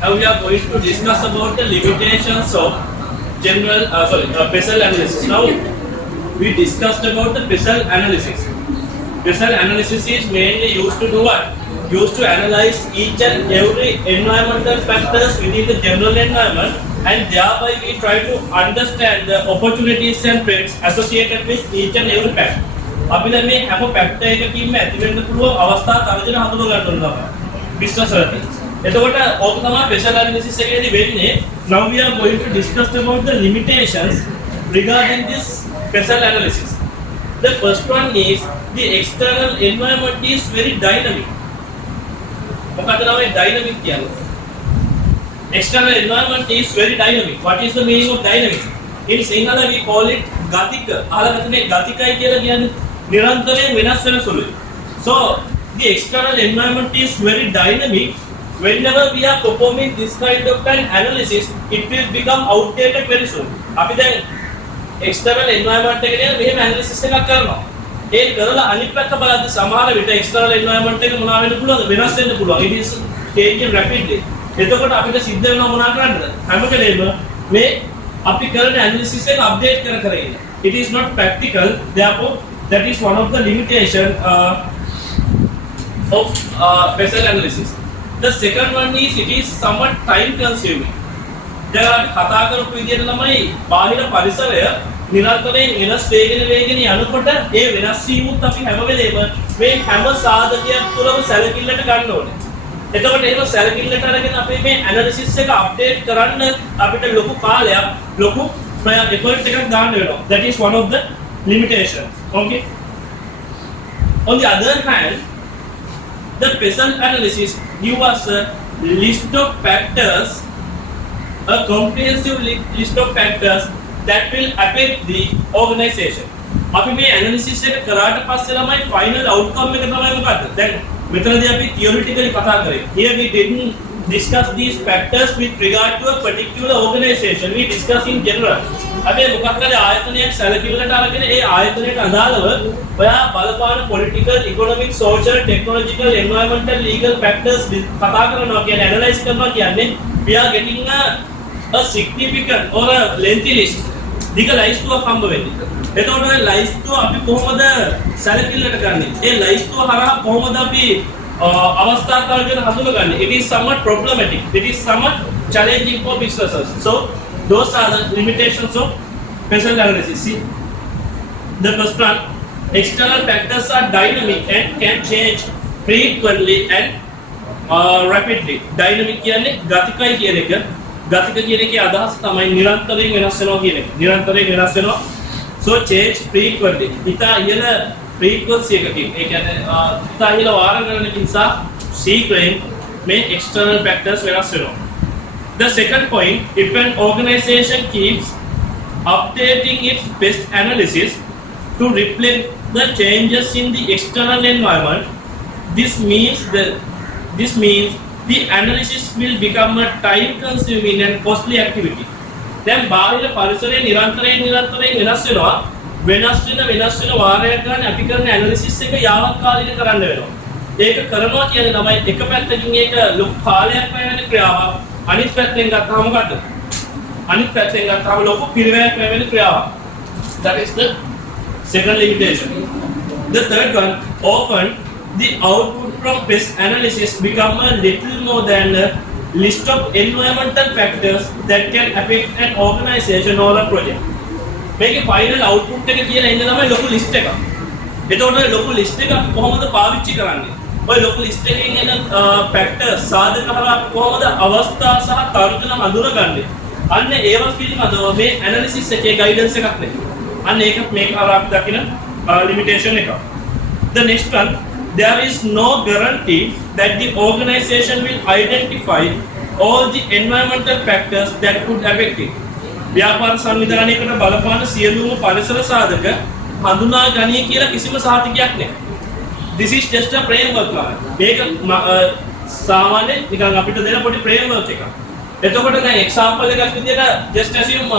Now we are going to discuss about the limitations of PESEL analysis. Now we discussed about the PESEL analysis. PESEL analysis is mainly used to do what? Used to analyze each and every environmental factors within the general environment, and thereby we try to understand the opportunities and threats associated with each and every factor. අපි දැන් මේ හැම ෆැක්ටර් එකකින්ම ඇති වෙන්න පුළුවන් අවස්ථා තර්ජන හඳුනා ගන්න ඕන තමයි බිස්නස් වලදී. එතකොට ඕක තමයි ස්පෙෂල් ඇනලිසිස් එකේදී වෙන්නේ. Now we are going to discuss about the limitations regarding this special analysis. The first one is the external environment is very dynamic. මොකක්ද තමයි dynamic කියන්නේ? External environment is very dynamic. What is the meaning of dynamic? In Sinhala we call it gatika. අහලා නැත්නම් ගතිකයි කියලා කියන්නේ නිරන්තරයෙන් වෙනස් වෙන සුළුයි. So the external environment is very dynamic. Whenever we are performing this kind of an analysis, it will become outdated very soon. අපි දැන් external environment එකේ මෙහෙම analysis එකක් කරනවා. ඒ කරලා අනිත් පැත්ත බලද්දි සමහර විට external environment එක මොනවා වෙන්න පුළුවන්ද? වෙනස් වෙන්න පුළුවන්. It is changing rapidly. එතකොට අපිට සිද්ධ වෙනවා මොනවා කරන්නද? හැම වෙලේම මේ අපි කරන analysis එක update කර ඉන්න. It is not practical. Therefore, that is one of the limitation of PESEL analysis. The second one is it is somewhat time consuming. දැන් අපි කතා කරපු විදිහට තමයි බාහිර පරිසරය නිරන්තරයෙන් වෙනස් වේගෙන යනකොට ඒ වෙනස් වීමුත් අපි හැම වෙලේම මේ හැම සාධකයක් තුළම සැලකිල්ලට ගන්න ඕනේ. එතකොට එහෙම සැලකිල්ලට අරගෙන අපි මේ ඇනලිසිස් එක අප්ඩේට් කරන්න අපිට ලොකු කාලයක් ලොකු effort එකක් දාන්න වෙනවා. That is one of the limitation. Okay. On the other hand, the PESEL analysis give us a list of factors, a comprehensive list of factors that will affect the organization. අපි මේ analysis එක කරාට පස්සේ ළමයි final outcome එක තමයි මොකක්ද? දැන් මෙතනදී අපි theoretically කතා කරේ. Here we didn't discuss these factors with regard to a particular organization. We discuss in general. අපි මොකක් කරේ ආයතනයක් සැලකිල්ලට අරගෙන ඒ ආයතනයට අදාළව ඔයා බලපාන political, economic, social, technological, environmental, legal factors කතා කරනවා කියන්නේ analyze කරනවා කියන්නේ we are getting a significant or a lengthy list. දිග ලයිස්තුවක් හම්බ වෙන්නේ. එතකොට ඒ ලයිස්තුව අපි කොහොමද සැලකිල්ලට ගන්නේ? ඒ ලයිස්තුව හරහා කොහොමද අපි අවස්ථා කාලගෙන හඳුනගන්නේ? It is somewhat problematic. It is somewhat challenging for businesses. So those are the limitations of PESEL analysis. See, the first one, external factors are dynamic and can change frequently and rapidly. Dynamic කියන්නේ ගතිකයි කියන එක. ගතික කියන එකේ අදහස තමයි නිරන්තරයෙන් වෙනස් වෙනවා කියන එක. නිරන්තරයෙන් වෙනස් වෙනවා. So change frequently. ඉතා ඉහළ frequency එකකින්. ඒ කියන්නේ ඉතා ඉහළ වාර ගණනකින් සහ ශීඝ්‍රයෙන් මේ external factors වෙනස් වෙනවා. The second point, if an organization keeps updating its best analysis to reflect the changes in the external environment, this means the analysis will become a time-consuming and costly activity. දැන් බාහිර පරිසරයේ නිරන්තරයෙන් වෙනස් වෙන වාරයක් ගන්න අපි කරන ඇනලිසිස් එක යාවත් කාලින කරන්න වෙනවා. ඒක කරනවා කියන්නේ තමයි එක පැත්තකින් ඒක ලොකු කාලයක් වැය වෙන ක්‍රියාවක්. අනිත් පැත්තෙන් ගත්තාම මොකද්ද? අනිත් පැත්තෙන් ගත්තාම ලොකු පිරිවැයක් වැය වෙන ක්‍රියාවක්. That is the second limitation. The third one, often the output from PESEL analysis become a little more than a list of environmental factors that can affect an organization or a project. මේකේ final output එක කියලා ඉන්න තමයි ලොකු list එකක්. එතකොට ලොකු list එක කොහොමද පාවිච්චි කරන්නේ? ඔය ලොකු list එකකින් එන factors සාධක හරහා කොහොමද අවස්ථා සහ තර්ජන හඳුනගන්නේ? අන්න ඒවා පිළිබඳව මේ analysis එකේ guidance එකක් නේ. අන්න ඒක මේක හරහා අපි දකින limitation එකක්. The next one, there is no guarantee that the organization will identify all the environmental factors that could affect it. ව්‍යාපාර සංවිධානයකට බලපාන සියලුම පරිසර සාධක හඳුනා ගනී කියලා කිසිම සහතිකයක් නැහැ. This is just a framework. මේක සාමාන්‍ය නිකන් අපිට දෙන පොඩි framework එකක්. එතකොට දැන් example එකක් විදියට just assume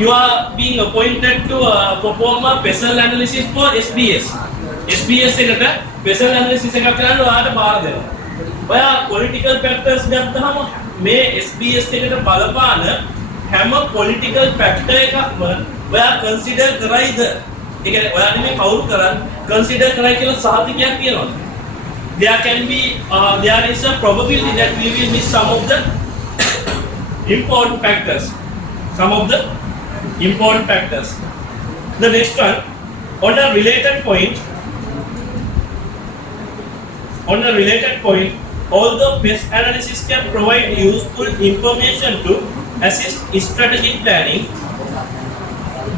you are being appointed to perform a PESEL analysis for SBS. SBS එකට PESEL analysis එකක් කරන්න ඔයාලට බාර දෙනවා. ඔයා political factors ගත්තාම මේ SBS එකට බලපාන හැම political factor එකක්ම ඔයා consider කරයිද? ඒ කියන්නේ ඔයා නෙමෙයි කවුරු කරන්නේ consider කරයි කියලා සහතිකයක් කියනවා. There is a probability that we will miss some of the important factors. Some of the important factors. The next one, on a related point, although PES analysis can provide useful information to assist strategic planning,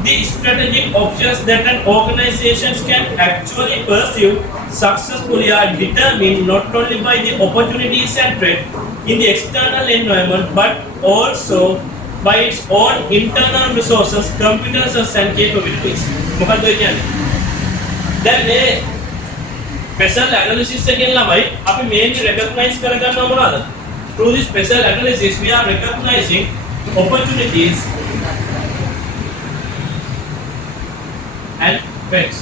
the strategic options that an organization can actually pursue successfully are determined not only by the opportunities and threats in the external environment but also by its own internal resources, competences and capabilities. මොකක්ද ඒ කියන්නේ? දැන් මේ special analysis එකෙන් ළමයි අපි mainly recognize කරගන්නවා මොනවද? Through this special analysis we are recognizing opportunities and threats.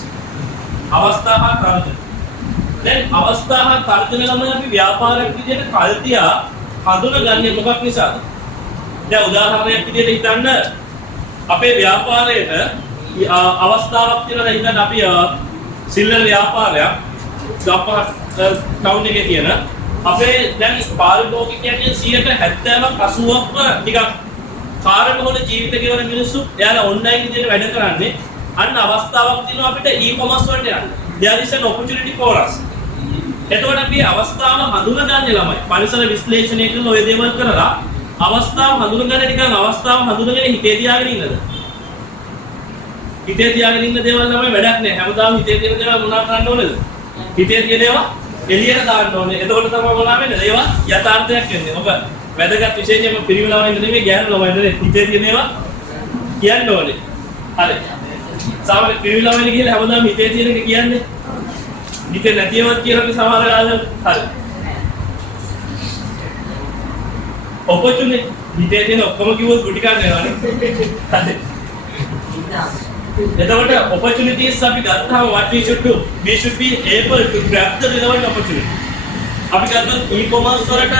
අවස්ථා හා තර්ජන. දැන් අවස්ථා හා තර්ජන ළමයි අපි ව්‍යාපාරයක් විදිහට කල්තියා හඳුනගන්නේ මොකක් නිසාද? දැන් උදාහරණයක් විදිහට හිතන්න අපේ ව්‍යාපාරයට අවස්ථාවක් තියෙනවා හිතන්න අපි සිල්ලර් ව්‍යාපාරයක් ගම්පහ ටවුන් එකේ තියෙන අපේ දැන් පාරිභෝගිකයන්ගේ 70%ක් 80ක්ම ටිකක් කාර්යබහුල ජීවිත ගෙවන මිනිස්සු එයාලා ඔන්ලයින් විදිහට වැඩ කරන්නේ අන්න අවස්ථාවක් තියෙනවා අපිට e-commerce වලට යන්න. There is an opportunity for us. එතකොට අපි අවස්ථාව හඳුනගන්නේ ළමයි. පරිසර විශ්ලේෂණය කරන ඔය දේවල් කරලා අවස්ථාව හඳුනගන්න නිකන් අවස්ථාව හඳුනගෙන හිතේ තියාගෙන ඉන්නද? හිතේ තියාගෙන ඉන්න දේවල් තමයි වැඩක් නෑ. හැමදාම හිතේ තියෙන දේවල් මොනවා කරන්න ඕනේද? හිතේ තියෙන ඒවා එළියට දාන්න ඕනේ. එතකොට තමයි මොනවා වෙන්නේ? ඒවා යථාර්ථයක් වෙන්නේ. ඔබ වැදගත් විශේෂයෙන්ම පිරිමිලා වයින්ද නෙමෙයි ගෑනු ළමයින්ද හිතේ තියෙන ඒවා කියන්න ඕනේ. හරි. සාමාන්‍ය පිරිමිලා වයින්ද කියලා හැමදාම හිතේ තියෙන එක කියන්නේ. හිතේ නැතිවවත් කියලා අපි සමහර වෙලාවට හරි. opportunity හිතේ තියෙන ඔක්කොම කිව්වොත් ගුටි කන්න වෙනවනේ. හරි. එතකොට opportunities අපි ගත්තාම what we should do? We should be able to grab the relevant opportunity. අපි ගත්තොත් e-commerce වලට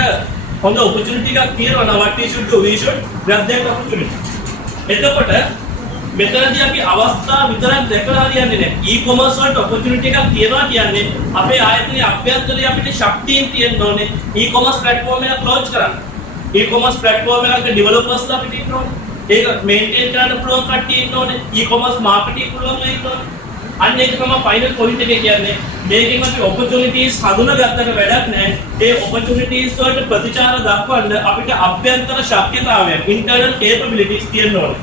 හොඳ opportunity එකක් තියෙනවා නම් what we should do? We should grab that opportunity. එතකොට මෙතනදී අපි අවස්ථා විතරක් දැකලා හරියන්නේ නැහැ. e-commerce වලට opportunity එකක් තියෙනවා කියන්නේ අපේ ආයතනයේ අභ්‍යන්තරයේ අපිට ශක්තියෙන් තියෙන්න ඕනේ e-commerce platform එකක් launch කරන්න. e-commerce platform එකක developers ලා අපිට ඉන්න ඕනේ. ඒක මේන්ටේන් කරන්න පුළුවන් කට්ටිය ඉන්න ඕනේ. e-commerce marketing පුළුවන් වෙයි ඉන්න ඕනේ. අන්න ඒක තමයි final point එක කියන්නේ. මේකෙන් අපි opportunities හඳුනාගත්තට වැඩක් නැහැ. ඒ opportunities වලට ප්‍රතිචාර දක්වන්න අපිට අභ්‍යන්තර ශක්තියතාවය internal capabilities තියෙන්න ඕනේ.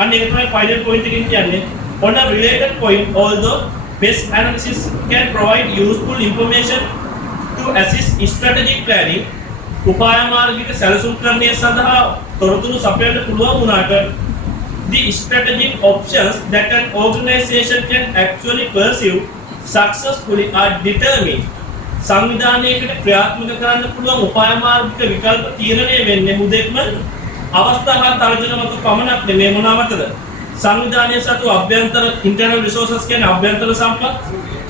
අන්න ඒක තමයි final point එකකින් කියන්නේ. On a related point, although PES analysis can provide useful information to assist strategic planning, උපාය මාර්ගික සැලසුම්කරණය සඳහා තොරතුරු සපයන්න පුළුවන් වුණාට the strategic options that an organization can actually pursue successfully are determined. සංවිධානයකට ක්‍රියාත්මක කරන්න පුළුවන් උපාය මාර්ගික විකල්ප තීරණය වෙන්නේ හුදෙක්ම අවස්ථා හා තර්ජන මත පමණක් නෙමෙයි මොනවා මතද? සංවිධානය සතු අභ්‍යන්තර internal resources කියන්නේ අභ්‍යන්තර සම්පත්,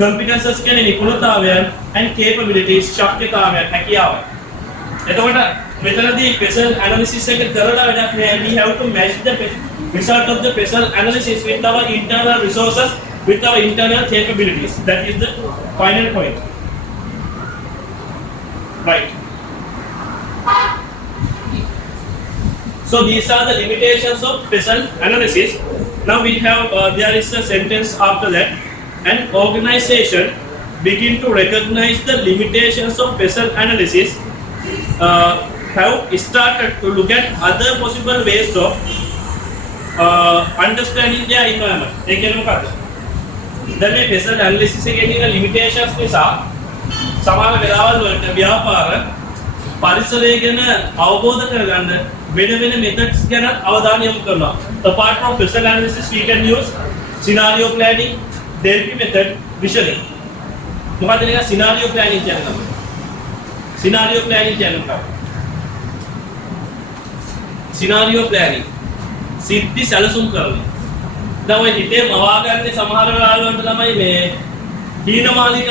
competences කියන්නේ නිපුණතාවයන් and capabilities ශක්තියතාවයන් හැකියාව. එතකොට මෙතනදී special analysis එක කරලා වැඩක් නෑ. We have to match the result of the special analysis with our internal resources, with our internal capabilities. That is the final point. Right. So these are the limitations of special analysis. Now we have there is a sentence after that. An organization begin to recognize the limitations of special analysis. Have started to look at other possible ways of understanding their environment. ඒ කියන්නේ මොකක්ද? දැන් මේ special analysis එකේ තියෙන limitations නිසා සමහර වෙලාවල් වලට ව්‍යාපාර පරිසරය ගැන අවබෝධ කරගන්න වෙන methods ගැන අවධානය යොමු කරනවා. Apart from special analysis we can use scenario planning, Delphi method, visioning. මොකක්ද මේක scenario planning කියන්නේ? Scenario planning කියන්නේ මොකක්ද? Scenario planning. සිද්ධි සැලසුම් කරනවා. දැන් ඔය හිතේ මවාගන්නේ සමහර වෙලාවල් වලට තමයි මේ හීනමාලික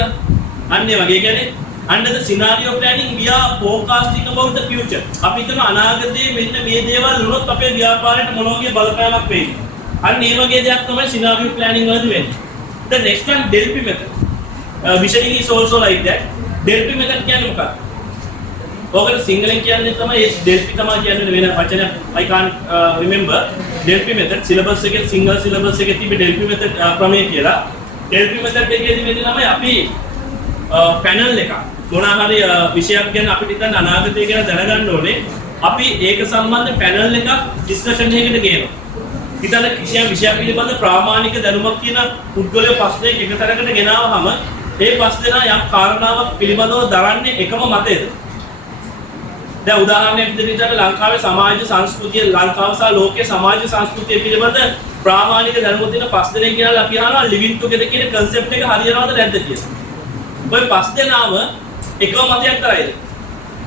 අන්නේ වගේ කියන්නේ Under the scenario planning, we are forecasting about the future. අපි හිතන අනාගතයේ මෙන්න මේ දේවල් වුණොත් අපේ ව්‍යාපාරයට මොන වගේ බලපෑමක් වෙයිද? අන්න ඒ වගේ දෙයක් තමයි scenario planning වලදී වෙන්නේ. The next one, Delphi method. Visioning is also like that. Delphi method කියන්නේ මොකක්ද? ඔකට සිංහලෙන් කියන්නේ තමයි Delphi තමයි කියන්නේ වෙන වචනයක්. I can't remember. Delphi method syllabus එකේ single syllabus එකේ තිබෙන Delphi method ක්‍රමය කියලා. Delphi method එකේදී වෙන්නේ තමයි අපි panel එකක් මොනවා හරි විෂයක් ගැන අපිට හිතන්න අනාගතය ගැන දැනගන්න ඕනේ. අපි ඒක සම්බන්ධ panel එකක් discussion එකකට ගේනවා. හිතන්න කිසියම් විෂයක් පිළිබඳ ප්‍රාමාණික දැනුමක් තියෙන පුද්ගලයෝ ප්‍රශ්නයක් එක තැනකට ගෙනාවහම ඒ පස් දෙනා යම් කාරණාවක් පිළිබඳව දරන්නේ එකම මතයද? දැන් උදාහරණයක් විදිහට ලංකාවේ සමාජ සංස්කෘතිය ලංකාව සහ ලෝකයේ සමාජ සංස්කෘතිය පිළිබඳ ප්‍රාමාණික දැනුම තියෙන පස් දෙනෙක් කියලා අපි අහනවා living together කියන concept එක හරියනවද නැද්ද කියලා. ඔය පස් දෙනාම එකම මතයක් කරයිද?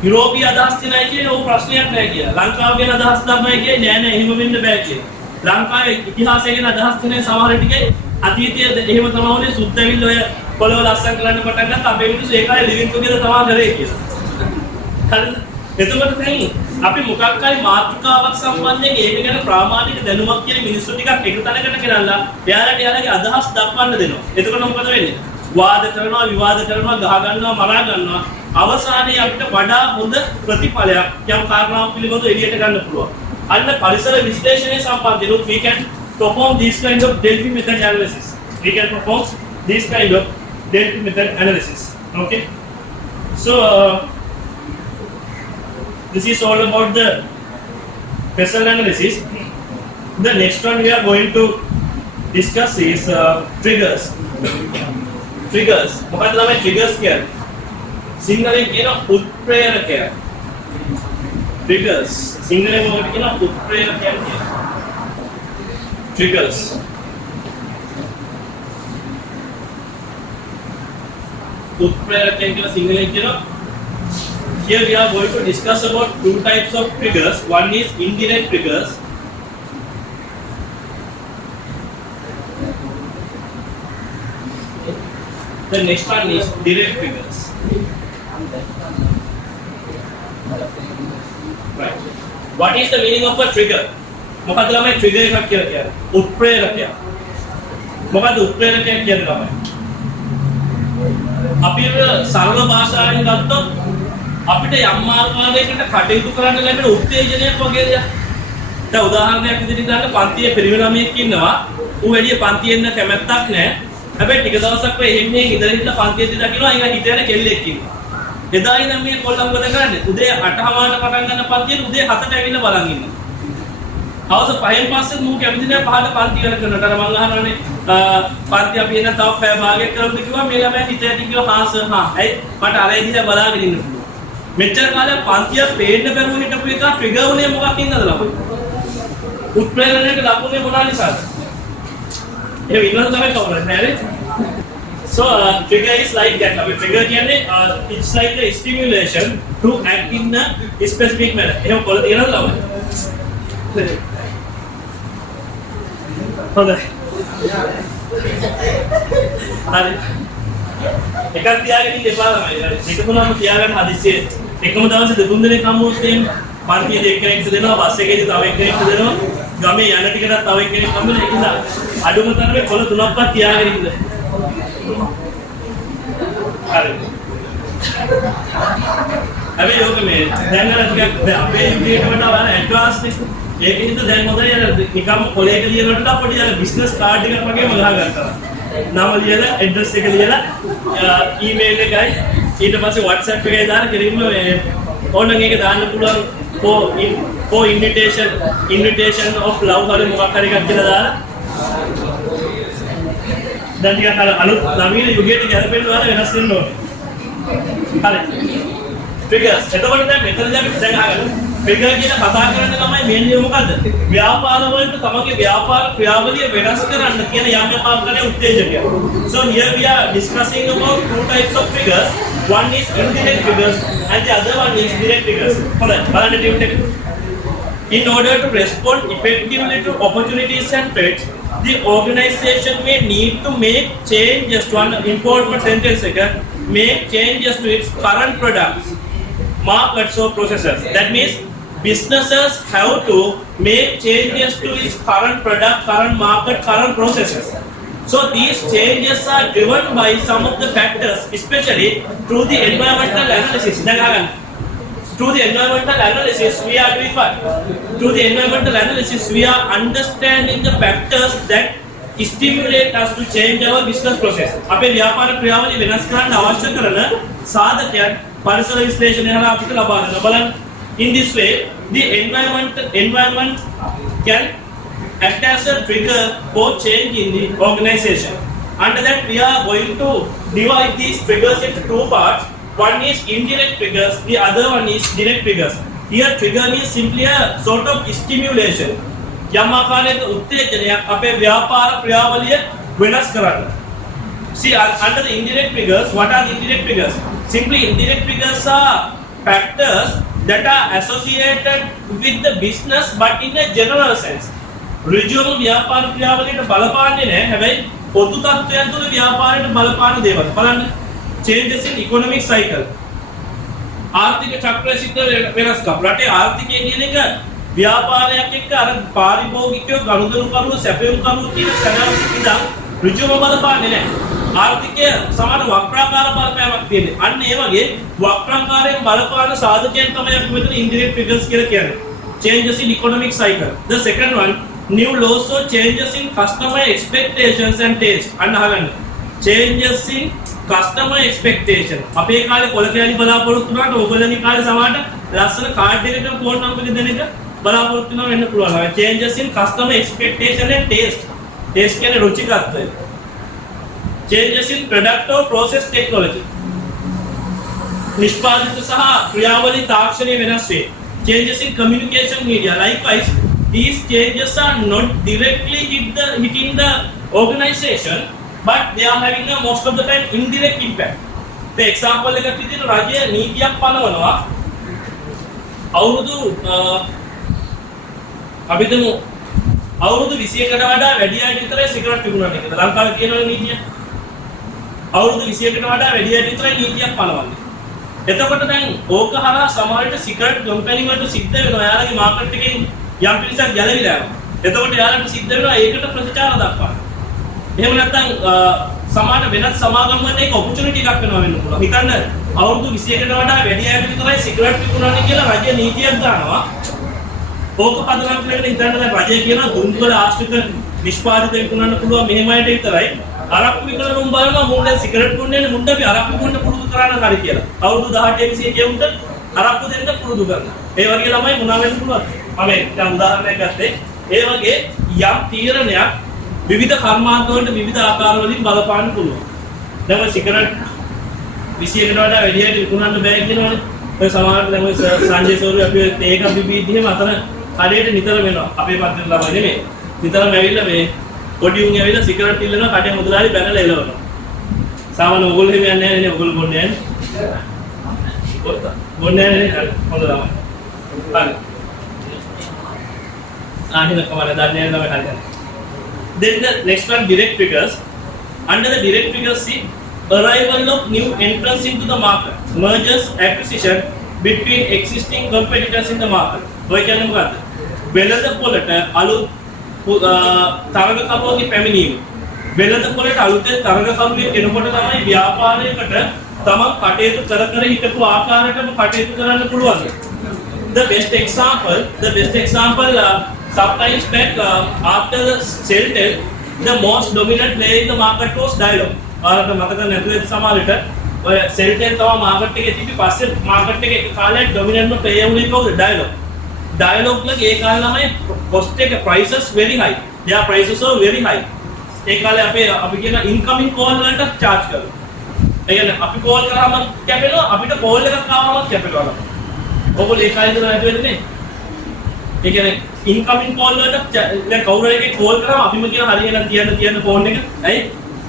යුරෝපීය අදහස් තියනයි කියන්නේ ඕක ප්‍රශ්නයක් නෑ කියලා. ලංකාව ගැන අදහස් ගන්නයි කියන්නේ නෑ නෑ එහෙම වෙන්න බෑ කියලා. ලංකාවේ ඉතිහාසය ගැන අදහස් තියෙන සමහර ටිකේ අතීතයේ එහෙම තමයි උනේ සුද්දවිල් ඔය පොළව ලස්සන කරන්න පටන් ගත්ත අපේ මිනිස්සු ඒ කාලේ living together තමයි කරේ කියලා. හරිද? එතකොට දැන් අපි මොකක් හරි මාතෘකාවක් සම්බන්ධයෙන් ඒක ගැන ප්‍රාමාණික දැනුමක් කියන මිනිස්සු ටිකක් එක තැනකට ගෙනල්ලා එයාලගේ අදහස් දක්වන්න දෙනවා. එතකොට මොකද වෙන්නේ? වාද කරනවා, විවාද කරනවා, ගහ ගන්නවා, මරා ගන්නවා. අවසානයේ අපිට වඩා හොඳ ප්‍රතිඵලයක් යම් කාරණාවක් පිළිබඳව එළියට ගන්න පුළුවන්. අන්න පරිසර විශ්ලේෂණය සම්බන්ධයෙන් we can perform this kind of Delphi method analysis. We can perform this kind of Delphi method analysis. Okay. So this is all about the special analysis. The next one we are going to discuss is triggers. Triggers. මොකක්ද ළමයි triggers කියන්නේ? සිංහලෙන් කියන උත්ප්‍රේරකය. Triggers. සිංහලෙන් මොකක්ද කියන උත්ප්‍රේරකය කියන්නේ? Triggers. උත්ප්‍රේරකය කියන සිංහලෙන් කියන here we are going to discuss about two types of triggers. One is indirect triggers. The next one is direct triggers. Right. What is the meaning of a trigger? මොකක්ද ළමයි trigger එකක් කියලා කියන්නේ? උත්ප්‍රේරකය. මොකක්ද උත්ප්‍රේරකය කියන්නේ ළමයි? අපි සරල භාෂාවෙන් ගත්තොත් අපිට යම් ආකාරයකට කටයුතු කරන්න ලැබෙන උත්තේජනයක් වගේ දෙයක්. දැන් උදාහරණයක් විදිහට ගන්න පන්තියේ පිරිමි ළමයෙක් ඉන්නවා. ඌ වැඩි පන්තියෙන් යන්න කැමැත්තක් නැහැ. හැබැයි ටික දවසක් වෙයි එහෙම මෙහෙන් ඉඳලා හිටලා පන්තියේ දකින්නවා ඊගා හිතේන කෙල්ලෙක් ඉන්නවා. එදා ඉඳන් මේ කොල්ලා මොකද කරන්නේ? උදේ 8:00ට පටන් ගන්න පන්තියේ උදේ 7ට ඇවිල්ලා බලන් ඉන්නවා. හවස 5න් පස්සේ මූ කැමති නැහැ පහට පන්ති වල කරනට අර මං අහනවානේ පන්ති අපි එන තව පැය භාගයක් කරමුද කිව්වා මේ ළමයා හිතේ කිව්වා හා සර් හා ඇයි මට අර ඉදිරිය බලාගෙන ඉන්න පුළුවන්. මෙච්චර කාලයක් පන්තිය පේන්න බැරුව හිටපු එක ට්‍රිගර් උනේ මොකක්ින්ද ළමයි? උත්ප්‍රේරණයට ලකුණේ මොනවා නිසාද? එහෙම ඉන්නවද තමයි කවුරුත් නෑනේ. So trigger is like that. අපි trigger කියන්නේ it's like a stimulation to act in a specific manner. එහෙම කොළ තියනවද ළමයි? හොඳයි. හරි. එකක් තියාගෙන ඉන්න එපා ළමයි. එක තුනම තියාගන්න හදිස්සියේ එකම දවසේ දෙතුන් දෙනෙක් හම්බුනොත් එහෙම පන්තියේ එක්කෙනෙක්ට දෙනවා, බස් එකේදී තව එක්කෙනෙක්ට දෙනවා, ගමේ යන ටිකටත් තව එක්කෙනෙක් හම්බුනේ ඒක නිසා අඩුම තරමේ කොළ තුනක්වත් තියාගෙන ඉන්න. හරි. අපි යෝග මේ දැන් අර ටිකක් දැන් අපේ යුගයට වඩා වඩා ඇඩ්වාන්ස් නේ. ඒකෙන්ද දැන් හොඳයි අර නිකම්ම කොලේක ලියනකොට පොඩි අර බිස්නස් කාඩ් එකක් වගේම ගහගත්තා. නම ලියලා ඇඩ්‍රස් එක ලියලා ඊමේල් එකයි ඊට පස්සේ WhatsApp එකේ දාලා කෙලින්ම ඕනනම් ඒක දාන්න පුළුවන් for invitation of love හරි මොකක් හරි එකක් කියලා දාලා දැන් ටිකක් අර අලුත් නවීන යුගයට ගැලපෙන්න වල වෙනස් වෙන්න ඕනේ. හරි. triggers. එතකොට දැන් මෙතනදී අපි දැන් අහගමු. trigger කියන කතා කරන්නේ තමයි මේන්නේ මොකද්ද? ව්‍යාපාර වලට තමගේ ව්‍යාපාර ක්‍රියාවලිය වෙනස් කරන්න කියන යම් ආකාරයේ උත්තේජකයක්. So here we are discussing about two types of triggers. One is indirect triggers and the other one is direct triggers. හොඳයි. බලන්න ටියුන් එක. In order to respond effectively to opportunities and threats, the organization may need to make changes to an important sentence එක make changes to its current products, markets or processes. That means businesses have to make changes to its current product, current market, current processes. So these changes are driven by some of the factors, especially through the environmental analysis. Through the environmental analysis, we are doing what? Through the environmental analysis, we are understanding the factors that stimulate us to change our business process. අපේ ව්‍යාපාර ක්‍රියාවලිය වෙනස් කරන්න අවශ්‍ය කරන සාධකයන් පරිසර විශ්ලේෂණය හරහා අපිට ලබා දෙනවා. බලන්න. In this way, the environment can act as a trigger for change in the organization. Under that, we are going to divide these triggers into two parts. One is indirect triggers, the other one is direct triggers. Here, trigger means simply a sort of stimulation. යම් ආකාරයක උත්තේජනයක් අපේ ව්‍යාපාර ක්‍රියාවලිය වෙනස් කරන්න. See, under the indirect triggers, what are the indirect triggers? Simply, indirect triggers are factors that are associated with the business but in a general sense. ඍජුවම ව්‍යාපාර ක්‍රියාවලියට බලපාන්නේ නැහැ. හැබැයි පොදු තත්ත්වයන් තුළ ව්‍යාපාරයට බලපාන දේවල්. බලන්න. Changes in economic cycle. ආර්ථික චක්‍රය සිද්ධ වෙනස්කම්. රටේ ආර්ථිකය කියන එක ව්‍යාපාරයක් එක්ක අර පාරිභෝගිකයෝ ගනුදෙනු කරුවෝ සැපයුම් කරුවෝ කියන ස්ථානවල ඉඳන් ඍජුවම බලපාන්නේ නැහැ. ආර්ථිකය සමහර වක්‍රාකාර බලපෑමක් තියෙනවා. අන්න ඒ වගේ වක්‍රාකාරයෙන් බලපාන සාධකයන් තමයි අපි මෙතන indirect triggers කියලා කියන්නේ. Changes in economic cycle. The second one, new laws or changes in customer expectations and taste. අන්න අහගන්න. Changes in customer expectation. අපේ කාලේ කොල කෑලි බලාපොරොත්තු වුණාට ඕගොල්ලන්ගේ කාලේ සමහරට ලස්සන කාඩ් එකකට ෆෝන් නම්බර් එක දෙන එක බලාපොරොත්තු වෙනවා වෙන්න පුළුවන්. Changes in customer expectation and taste. Taste කියන්නේ රුචිකත්වය. Changes in product or process technology. නිෂ්පාදිත සහ ක්‍රියාවලි තාක්ෂණය වෙනස් වේ. Changes in communication media. Likewise, these changes are not directly hitting the organization, but they are having a most of the time indirect impact. The example එකක් විදිහට රජය නීතියක් පනවනවා. අවුරුදු අපි දමු අවුරුදු 21කට වඩා වැඩි අයට විතරයි සිගරට් විකුණන්නේ කියලා. ලංකාවේ තියෙන නීතිය. අවුරුදු 21කට වඩා වැඩි අයට විතරයි නීතියක් පනවන්නේ. එතකොට දැන් ඕක හරහා සමහරට සිගරට් කම්පැනි වලට සිද්ධ වෙනවා. එයාලගේ මාකට් එකෙන් යම් පිරිසක් ගැලවිලා යනවා. එතකොට එයාලට සිද්ධ වෙනවා ඒකට ප්‍රතිචාර දක්වන්න. එහෙම නැත්නම් සමාන වෙනත් සමාගම් වල ඒක ඔපචුනිටි එකක් වෙනවා වෙන්න පුළුවන්. හිතන්න අවුරුදු 21කට වඩා වැඩි අයට විතරයි සිගරට් විකුණන්නේ කියලා රජය නීතියක් දානවා. ඕක පදනම් කරගෙන හිතන්න දැන් රජය කියනවා දුම්වල ආශ්‍රිත නිෂ්පාදිත විකුණන්න පුළුවන් මෙහෙම අයට විතරයි. අරක්කු විකුණන උන් බලනවා මුන් දැන් සිගරට් බොන්නේ නැහැ මුන්ට අපි අරක්කු බොන්න පුරුදු කරන්න හරි කියලා. අවුරුදු 18 100 උන්ට අරක්කු දෙන්න පුරුදු කරනවා. ඒ වගේ ළමයි මොනවා වෙන්න පුළුවන්? මම දැන් උදාහරණයක් ගත්තේ. ඒ වගේ යම් තීරණයක් විවිධ කර්මාන්ත වලට විවිධ ආකාර වලින් බලපාන්න පුළුවන්. දැන් ඔය සිගරට් 21කට වඩා වැඩි අයට විකුණන්න බෑ කියනවනේ. ඔය සමහරවිට දැන් ඔය සංජය සෝරු අපි ඒක බිබීදිහම අතන කඩේට නිතර වෙනවා. අපේ පන්තිවල ළමයි නෙමෙයි. නිතරම ඇවිල්ලා මේ පොඩි උන් ඇවිල්ලා සිගරට් ඉල්ලනවා කඩේ මුදලාලි බැනලා එලවනවා. සාමාන්‍ය ඕගොල්ලෝ එහෙම යන්නේ නැහැ නේ ඕගොල්ලෝ බොන්නේ නැහැ. බොන්නේ නැහැ හොඳ ළමයි. හරි. ආහින කවල දන්නේ නැහැ ළමයි හරියට. Then the next one, direct triggers. Under the direct triggers, see arrival of new entrants into the market, mergers, acquisition between existing competitors in the market. ඔය කියන්නේ මොකද්ද? වෙළඳ පොළට අලුත් තරගකරුවන්ගේ පැමිණීම. වෙළඳ පොළට අලුතෙන් තරගකරුවෙක් එනකොට තමයි ව්‍යාපාරයකට තමන් කටයුතු කර හිටපු ආකාරයටම කටයුතු කරන්න පුළුවන්. The best example sometimes back after the Celtel, the most dominant player in the market was Dialog. ඔයාලට මතක නැතුව ඇති සමහරවිට ඔය Celtel තමයි මාකට් එකේ තිබි පස්සේ මාකට් එකේ එක කාලයක් ඩොමිනන්ට්ම ප්ලේයර් වුණේ කවුද? Dialog. Dialog ලගේ ඒ කාලේ ළමයි cost එක prices very high. their prices are very high. ඒ කාලේ අපි කියන incoming call වලට charge කරනවා. ඒ කියන්නේ අපි call කරාම කැපෙනවා අපිට call එකක් ආවම කැපෙනවා. ඔයගොල්ලෝ ඒ කාලේ ඉඳලා නැති වෙන්නේ. ඒ කියන්නේ incoming call වලට දැන් කවුරු හරි එකේ call කරාම අපිම කියන හරියට තියන්න phone එක. ඇයි?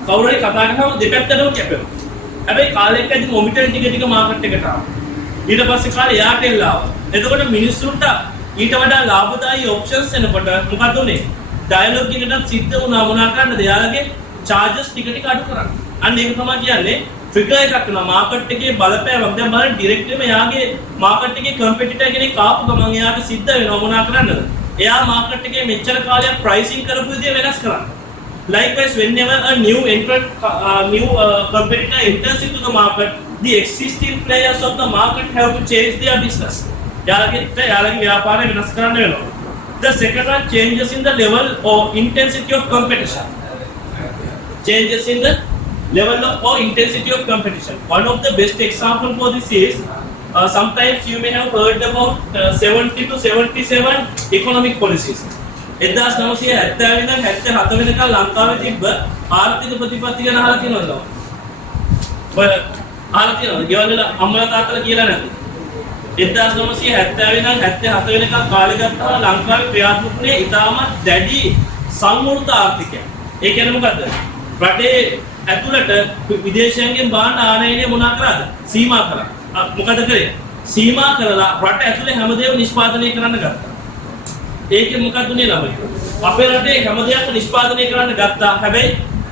කවුරු හරි කතා කරාම දෙපැත්තටම කැපෙනවා. හැබැයි කාලෙක ඇදී මොමිටර් ටික මාකට් එකට ආවා. ඊට පස්සේ කාලේ Airtel ආවා. එතකොට මිනිස්සුන්ට ඊට වඩා ලාභදායී ඔප්ෂන්ස් එනකොට මොකද උනේ? ඩයලොග් එකකට සිද්ධ වුණා මොනවා කරන්නද? එයාලගේ charges ටික අඩු කරන්න. අන්න ඒක තමයි කියන්නේ ට්‍රිගර් එකක් වෙනවා මාකට් එකේ බලපෑමක්. දැන් බලන්න ඩිරෙක්ට්ලිම එයාගේ මාකට් එකේ කම්පිටිටර් කෙනෙක් ආපු ගමන් එයාට සිද්ධ වෙනවා මොනා කරන්නද? එයා මාකට් එකේ මෙච්චර කාලයක් ප්‍රයිසින් කරපු විදිය වෙනස් කරන්න. Likewise, whenever a new entrant, new competitor enters into the market, the existing players of the market have to change their business. යාලගේ ව්‍යාපාරය වෙනස් කරන්න වෙනවා. The second one, changes in the level or intensity of competition. Changes in the level of or intensity of competition. One of the best example for this is sometimes you may have heard about 70 to 77 economic policies. 1970 ඉඳන් 77 වෙනකල් ලංකාවේ තිබ්බ ආර්ථික ප්‍රතිපත්ති ගැන අහලා තියෙනවද? ඔය අහලා තියෙනවද? ගෙවල් වල අම්මලා තාත්තලා කියලා නැද්ද? 1970 ඉඳන් 77 වෙනකල් කාලේ ගත්තා ලංකාවේ ක්‍රියාත්මකනේ ඉතාමත් දැඩි සංවෘත ආර්ථිකයක්. ඒ කියන්නේ මොකද්ද? රටේ ඇතුළට විදේශයන්ගෙන් බාහන ආනයනය මොනා කරාද? සීමා කළා. මොකද කරේ? සීමා කරලා රට ඇතුලේ හැමදේම නිෂ්පාදනය කරන්න ගත්තා. ඒකේ මොකක්ද උනේ ළමයි? අපේ රටේ හැමදේම නිෂ්පාදනය කරන්න ගත්තා. හැබැයි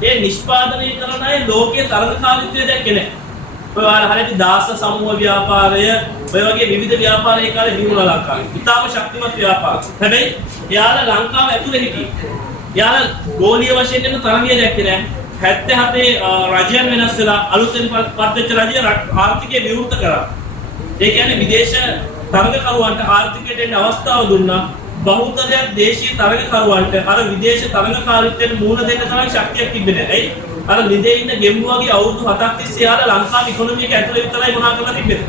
ඒ නිෂ්පාදනය කරන අය ලෝකයේ තරඟකාරීත්වය දැක්කේ නැහැ. ඔය වල හරියට දාස සමූහ ව්‍යාපාරය, ඔය වගේ විවිධ ව්‍යාපාර ඒ කාලේ දිනුනා ලංකාවේ. ඉතාම ශක්තිමත් ව්‍යාපාර. හැබැයි එයාලා ලංකාව ඇතුලේ හිටියේ. එයාලා ගෝලීය වශයෙන් යන තරඟය දැක්කේ නැහැ. 77 රජයන් වෙනස් වෙලා අලුතෙන් පත්වෙච්ච රජය ආර්ථිකය විවෘත කරා. ඒ කියන්නේ විදේශ තරඟකරුවන්ට ආර්ථිකයට එන්න අවස්ථාව දුන්නා. බහුතරයක් දේශීය තරඟකරුවන්ට අර විදේශ තරඟකාරීත්වයට මුහුණ දෙන්න තරම් ශක්තියක් තිබෙන්නේ නැහැ. අර නිදේ ඉන්න ගෙම්බු වගේ අවුරුදු 7ක් තිස්සේ ආලා ලංකාවේ ඉකොනොමි එක ඇතුලේ විතරයි මොනා කරලා තිබ්බේ.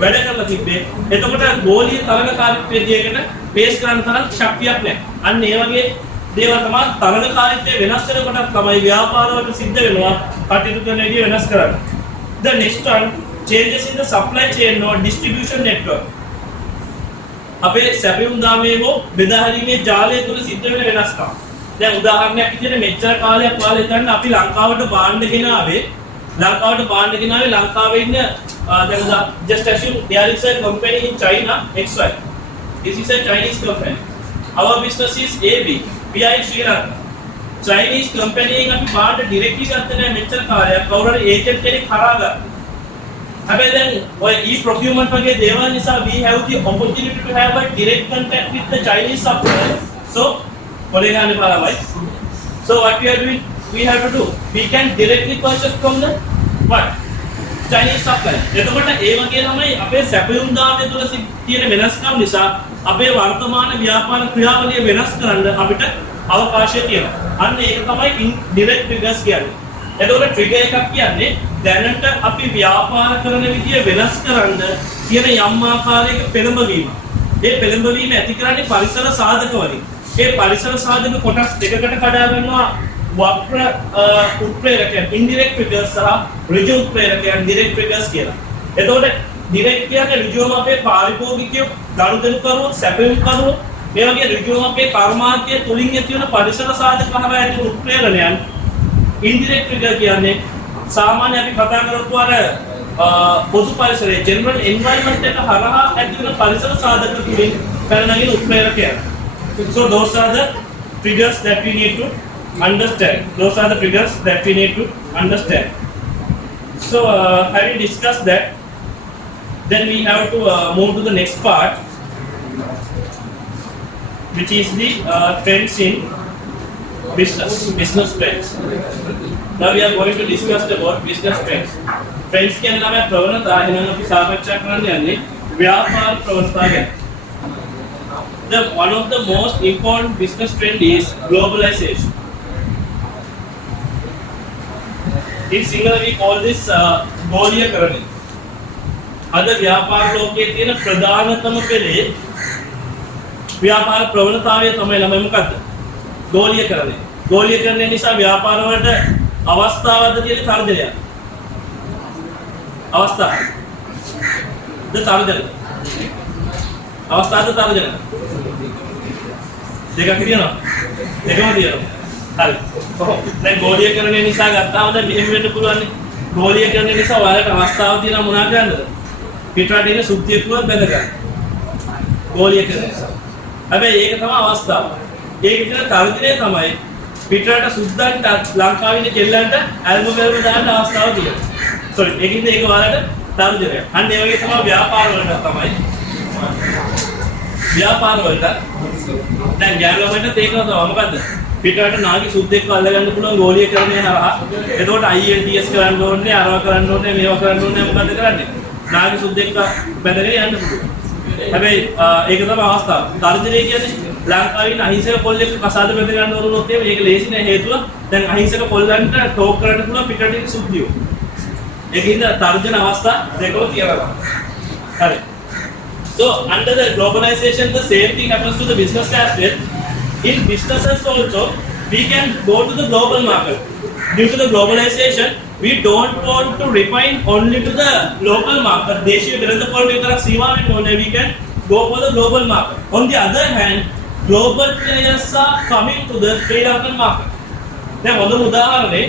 වැඩ කරලා තිබ්බේ. එතකොට ගෝලීය තරඟකාරීත්වයේදීකට බේස් කරන්න තරම් ශක්තියක් නැහැ. අන්න ඒ වගේ දේවල් තමයි තරඟකාරීත්වය වෙනස් වෙනකොට තමයි ව්‍යාපාරවලට සිද්ධ වෙනවා කටයුතු කරන විදිය වෙනස් කරන්නේ. The next one, changes in the supply chain or distribution network. අපේ සැපයුම් දාමේ හෝ බෙදා හැරීමේ ජාලය තුල සිද්ධ වෙන වෙනස්කම්. දැන් උදාහරණයක් විදිහට මෙච්චර කාලයක් වාලේ ගන්න අපි ලංකාවට භාණ්ඩ ගෙනාවේ ලංකාවේ ඉන්න දැන් just assume there is a company in China XY. This is a Chinese company. Our business is AB. We are in Sri Lanka. Chinese company එකෙන් අපි භාණ්ඩ directly ගත්තේ නැහැ මෙච්චර කාලයක්. කවුරු හරි agent කෙනෙක් හරහා ගත්තා. හැබැයි දැන් ඔය e-procurement වගේ දේවල් නිසා we have the opportunity to have a direct contact with the Chinese supplier. So කොලේගානේ පාරමයි. So what we are doing, we have to do, we can directly purchase from the what? Chinese supplier. එතකොට ඒ වගේ තමයි අපේ සැපයුම් දාමය තුළ තියෙන වෙනස්කම් නිසා අපේ වර්තමාන ව්‍යාපාර ක්‍රියාවලිය වෙනස් කරන්න අපිට අවකාශය තියෙනවා. අන්න ඒක තමයි indirect triggers කියන්නේ. එතකොට ට්‍රිගර් එකක් කියන්නේ දැනට අපි ව්‍යාපාර කරන විදිය වෙනස් කරන්න තියෙන යම් ආකාරයක පෙළඹවීම. ඒ පෙළඹවීම ඇති කරන්නේ පරිසර සාධක වලින්. ඒ පරිසර සාධක කොටස් දෙකකට කඩා ගන්නවා වක්‍ර උත්ප්‍රේරකයන් indirect triggers සහ ඍජු උත්ප්‍රේරකයන් direct triggers කියලා. එතකොට direct කියන්නේ ඍජුවම අපේ පාරිභෝගිකයෝ ගනුදෙනු කරුවෝ සැපයුම් කරුවෝ මේ වගේ ඍජුවම අපේ කර්මාන්තය තුලින් ඇති වෙන පරිසර සාධක හරහා ඇති උත්ප්‍රේරණයන්. Indirect trigger කියන්නේ සාමාන්‍ය අපි කතා කරපු අර පොදු පරිසරයේ general environment එක හරහා ඇති වෙන පරිසර සාධක තුලින් පැනනගින උත්ප්‍රේරකයන්. So those are the triggers that we need to understand. So having discussed that, then we have to move to the next part, which is the trends in business trends. Now we are going to discuss about business trends. Trends के अंदर मैं प्रवणता हिनांग अपनी सापेक्षा करने अन्य व्यापार प्रवणता है. One of the most important business trend is globalization. In Sinhala we call this ගෝලීයකරණය. අද ව්‍යාපාර ලෝකයේ තියෙන ප්‍රධානතම පෙළේ ව්‍යාපාර ප්‍රවණතාවය තමයි ළමයි මොකද්ද? ගෝලීයකරණය. ගෝලීයකරණය නිසා ව්‍යාපාර වලට අවස්ථාවක්ද තියෙන තර්ජනයක්. අවස්ථාව. තර්ජන. අවස්ථාවද තර්ජන. දෙකක් තියෙනවා. දෙකම තියෙනවා. හරි. කොහොමද? දැන් ගෝලීයකරණය නිසා ගත්තාම දැන් මෙහෙම වෙන්න පුළුවන් නේ. ගෝලීයකරණය නිසා ඔයාලට අවස්ථාවක් තියෙනවා මොනවා කරන්නද? පිටරට ඉන්න සුද්ධියකුවත් බැඳ ගන්න. ගෝලීයකරණය. හැබැයි ඒක තමයි අවස්ථාව. ඒක කියන තර්ජනය තමයි පිටරට සුද්ධන්ට ලංකාවේ ඉන්න කෙල්ලන්ට ඇල්ම බැල්ම දාන්න අවස්ථාව තියෙනවා. sorry ඒකින්ද ඒක ඔයාලට තර්ජනය. අන්න ඒ වගේ තමයි ව්‍යාපාර වලට තමයි. ව්‍යාපාර වලට දැන් ගෑනුවන්ට තේකනවා තමයි මොකද්ද? පිටරට නාගි සුද්දෙක්ව අල්ලගන්න පුළුවන් ගෝලීකරණය හරහා. එතකොට IELTS කරන්න ඕනේ, අරව කරන්න ඕනේ, මේවා කරන්න ඕනේ මොකද්ද කරන්නේ? නාගි සුද්දෙක්ව බැඳගෙන යන්න පුළුවන්. හැබැයි ඒක තමයි අවස්ථාව. තර්ජනය කියන්නේ ලංකාවේ අහිංසක කොල්ලෙක් කසාද බැඳ ගන්න ඕනොත් එහෙම ඒක ලේසි නෑ හේතුව දැන් අහිංසක කොල්ලන්ට ටෝක් කරන්න පුළුවන් පිටරටින් සුද්ධියෝ. ඒකින්ද තර්ජන අවස්ථා දෙකම තියෙනවා. හරි. So under the globalization the same thing happens to the business as well. In businesses also we can go to the global market. Due to the globalization we don't want to refine only to the local market. දේශීය වෙළඳ පොළ විතරක් සීමා වෙන්න ඕනේ. We can go for the global market. On the other hand global players are coming to the Sri Lankan market. දැන් හොඳම උදාහරණේ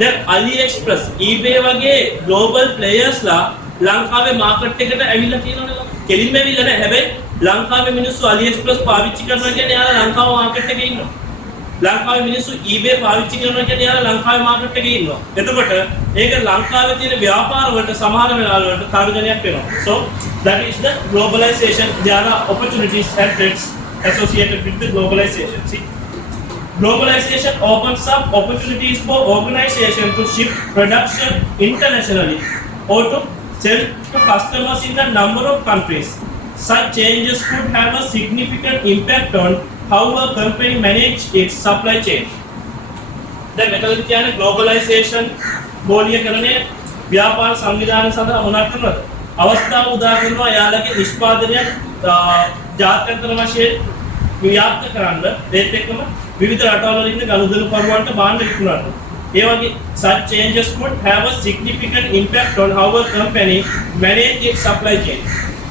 දැන් AliExpress, eBay වගේ global players ලා ලංකාවේ මාකට් එකට ඇවිල්ලා තියෙනවනේ. කෙලින්ම ඇවිල්ලා නැහැ. හැබැයි ලංකාවේ මිනිස්සු AliExpress පාවිච්චි කරනවා කියන්නේ යාලා ලංකාව මාකට් එකේ ඉන්නවා. ලංකාවේ මිනිස්සු eBay පාවිච්චි කරනවා කියන්නේ යාලා ලංකාවේ මාකට් එකේ ඉන්නවා. එතකොට ඒක ලංකාවේ තියෙන ව්‍යාපාර වලට සමහර වෙලාවලට තර්ජනයක් වෙනවා. So that is the globalization. There are opportunities and threats associated with the globalization. See, globalization opens up opportunities for organization to shift production internationally or to sell to customers in a number of countries. Such changes could have a significant impact on how a company manages its supply chain. දැන් මෙතනදී කියන්නේ globalization ගෝලීකරණය ව්‍යාපාර සංවිධාන සඳහා මොනවද කරනවද? අවස්ථාව උදා කරනවා යාළගේ නිෂ්පාදනය ජාත්‍යන්තර වශයෙන් ව්‍යාප්ත කරන්න ඒත් එක්කම විවිධ රටවල ඉන්න ගනුදෙනු කරුවන්ට භාණ්ඩ විකුණන්න. ඒ වගේ such changes could have a significant impact on how a company manages its supply chain.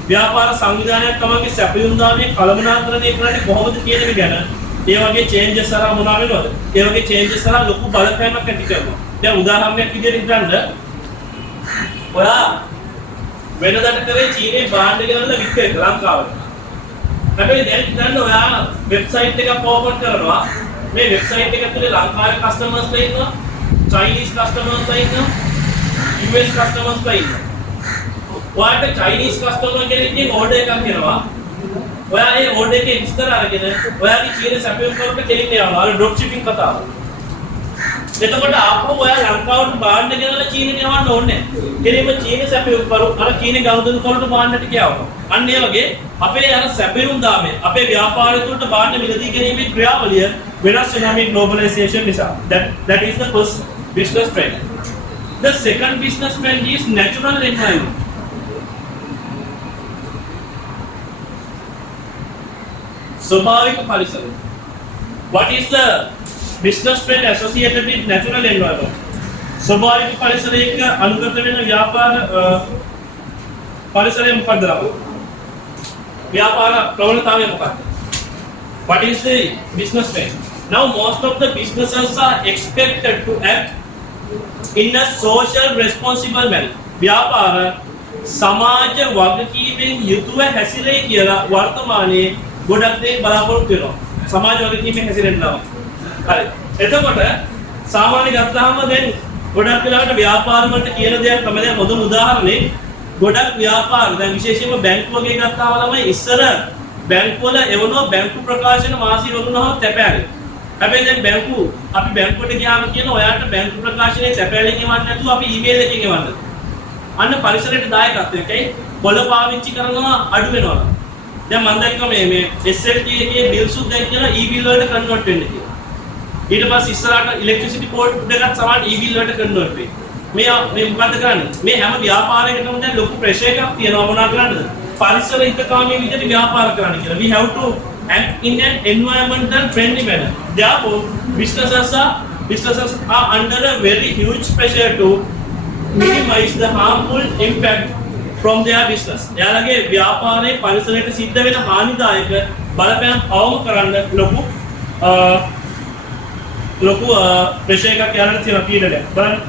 ව්‍යාපාර සංවිධානයක් තමන්ගේ සැපයුම් දාමේ කළමනාකරණය කරන්නේ කොහොමද කියන එක ගැන ඒ වගේ changes හරහා මොනවා වෙනවද? ඒ වගේ changes හරහා ලොකු බලපෑමක් ඇති කරනවා. දැන් උදාහරණයක් විදිහට හිතන්න ඔයා වෙනදාට කරේ චීනේ භාණ්ඩ ගෙනල්ලා වික්කේ ලංකාවට. හැබැයි දැන් හිතන්න ඔයා වෙබ්සයිට් එකක් ඕපන් කරනවා. මේ වෙබ්සයිට් එක ඇතුලේ ලංකාවේ කස්ටමර්ස්ලා ඉන්නවා, චයිනීස් කස්ටමර්ස්ලා ඉන්නවා, US කස්ටමර්ස්ලා ඉන්නවා. ඔයාට චයිනීස් කස්ටමර් කෙනෙක්ගෙන් ඕඩර් එකක් එනවා. ඔයා ඒ ඕඩර් එකේ විස්තර අරගෙන ඔයාගේ චීන සැපයුම් කරුට කෙලින් යනවා. අර ඩ්‍රොප් ෂිපින් කතාව. එතකොට ආපහු ඔයා ලංකාවට භාණ්ඩ ගෙනල්ලා චීනෙට යවන්න ඕනේ නැහැ. කෙලින්ම චීන සැපයුම් කරු අර චීනේ ගනුදෙනු කරුට භාණ්ඩ ටික යවනවා. අන්න ඒ වගේ අපේ අර සැපයුම් දාමේ අපේ ව්‍යාපාරය තුළට භාණ්ඩ මිලදී ගැනීමේ ක්‍රියාවලිය වෙනස් වෙනවා මේ globalization නිසා. That is the first business trend. The second business trend is natural environment. ස්වභාවික පරිසරය. What is the business trend associated with natural environment? ස්වභාවික පරිසරයක අනුගත වෙන ව්‍යාපාර පරිසරය මොකක්ද? ව්‍යාපාර ප්‍රවණතාවය මොකක්ද? What is the business trend? Now most of the businesses are expected to act in a social responsible manner. ව්‍යාපාර සමාජ වගකීමෙන් යුතුව හැසිරෙයි කියලා වර්තමානයේ ගොඩක් දේ බලාපොරොත්තු වෙනවා. සමාජ වගකීමෙන් හැසිරෙන්නවා. හරි. එතකොට සාමාන්‍ය ගත්තාම දැන් ගොඩක් වෙලාවට ව්‍යාපාර වලට කියන දේක් තමයි දැන් හොඳම උදාහරණේ ගොඩක් ව්‍යාපාර දැන් විශේෂයෙන්ම බැංකු වගේ ගත්තාම ළමයි ඉස්සර බැංකු වල එවනවා බැංකු ප්‍රකාශන මාසි වරුණාම තැපෑලේ. හැබැයි දැන් අපි බැංකුවට ගියාම කියන ඔයාට බැංකු ප්‍රකාශනයේ තැපෑලෙන් එවන්න නැතුව අපි ඊමේල් එකකින් එවන්න. අන්න පරිසරයට දායකත්වයකයි පොළ පාවිච්චි කරනවා අඩු වෙනවා. දැන් මම දැක්ක මේ SLT එකේ බිල් සුත් දැන් කියන e-bill වලට කන්වර්ට් වෙන්න කියලා. ඊට පස්සේ ඉස්සරහට ඉලෙක්ට්‍රිසිටි කෝඩ් එකත් සමාන e-bill වලට කන්වර්ට් වෙයි. මේ මොකද්ද කරන්නේ? මේ හැම ව්‍යාපාරයකටම දැන් ලොකු ප්‍රෙෂර් එකක් තියෙනවා මොනවා කරන්නද? පරිසර හිතකාමී විදිහට ව්‍යාපාර කරන්න කියලා. We have to act in an environmental friendly manner. Therefore, businesses are under a very huge pressure to minimize the harmful impact from their business. එයාලගේ ව්‍යාපාරයේ පරිසරයට සිද්ධ වෙන හානිදායක බලපෑම් අවම කරන්න ලොකු ප්‍රෙෂර් එකක් යාලට තියෙන පීඩනයක්. බලන්න.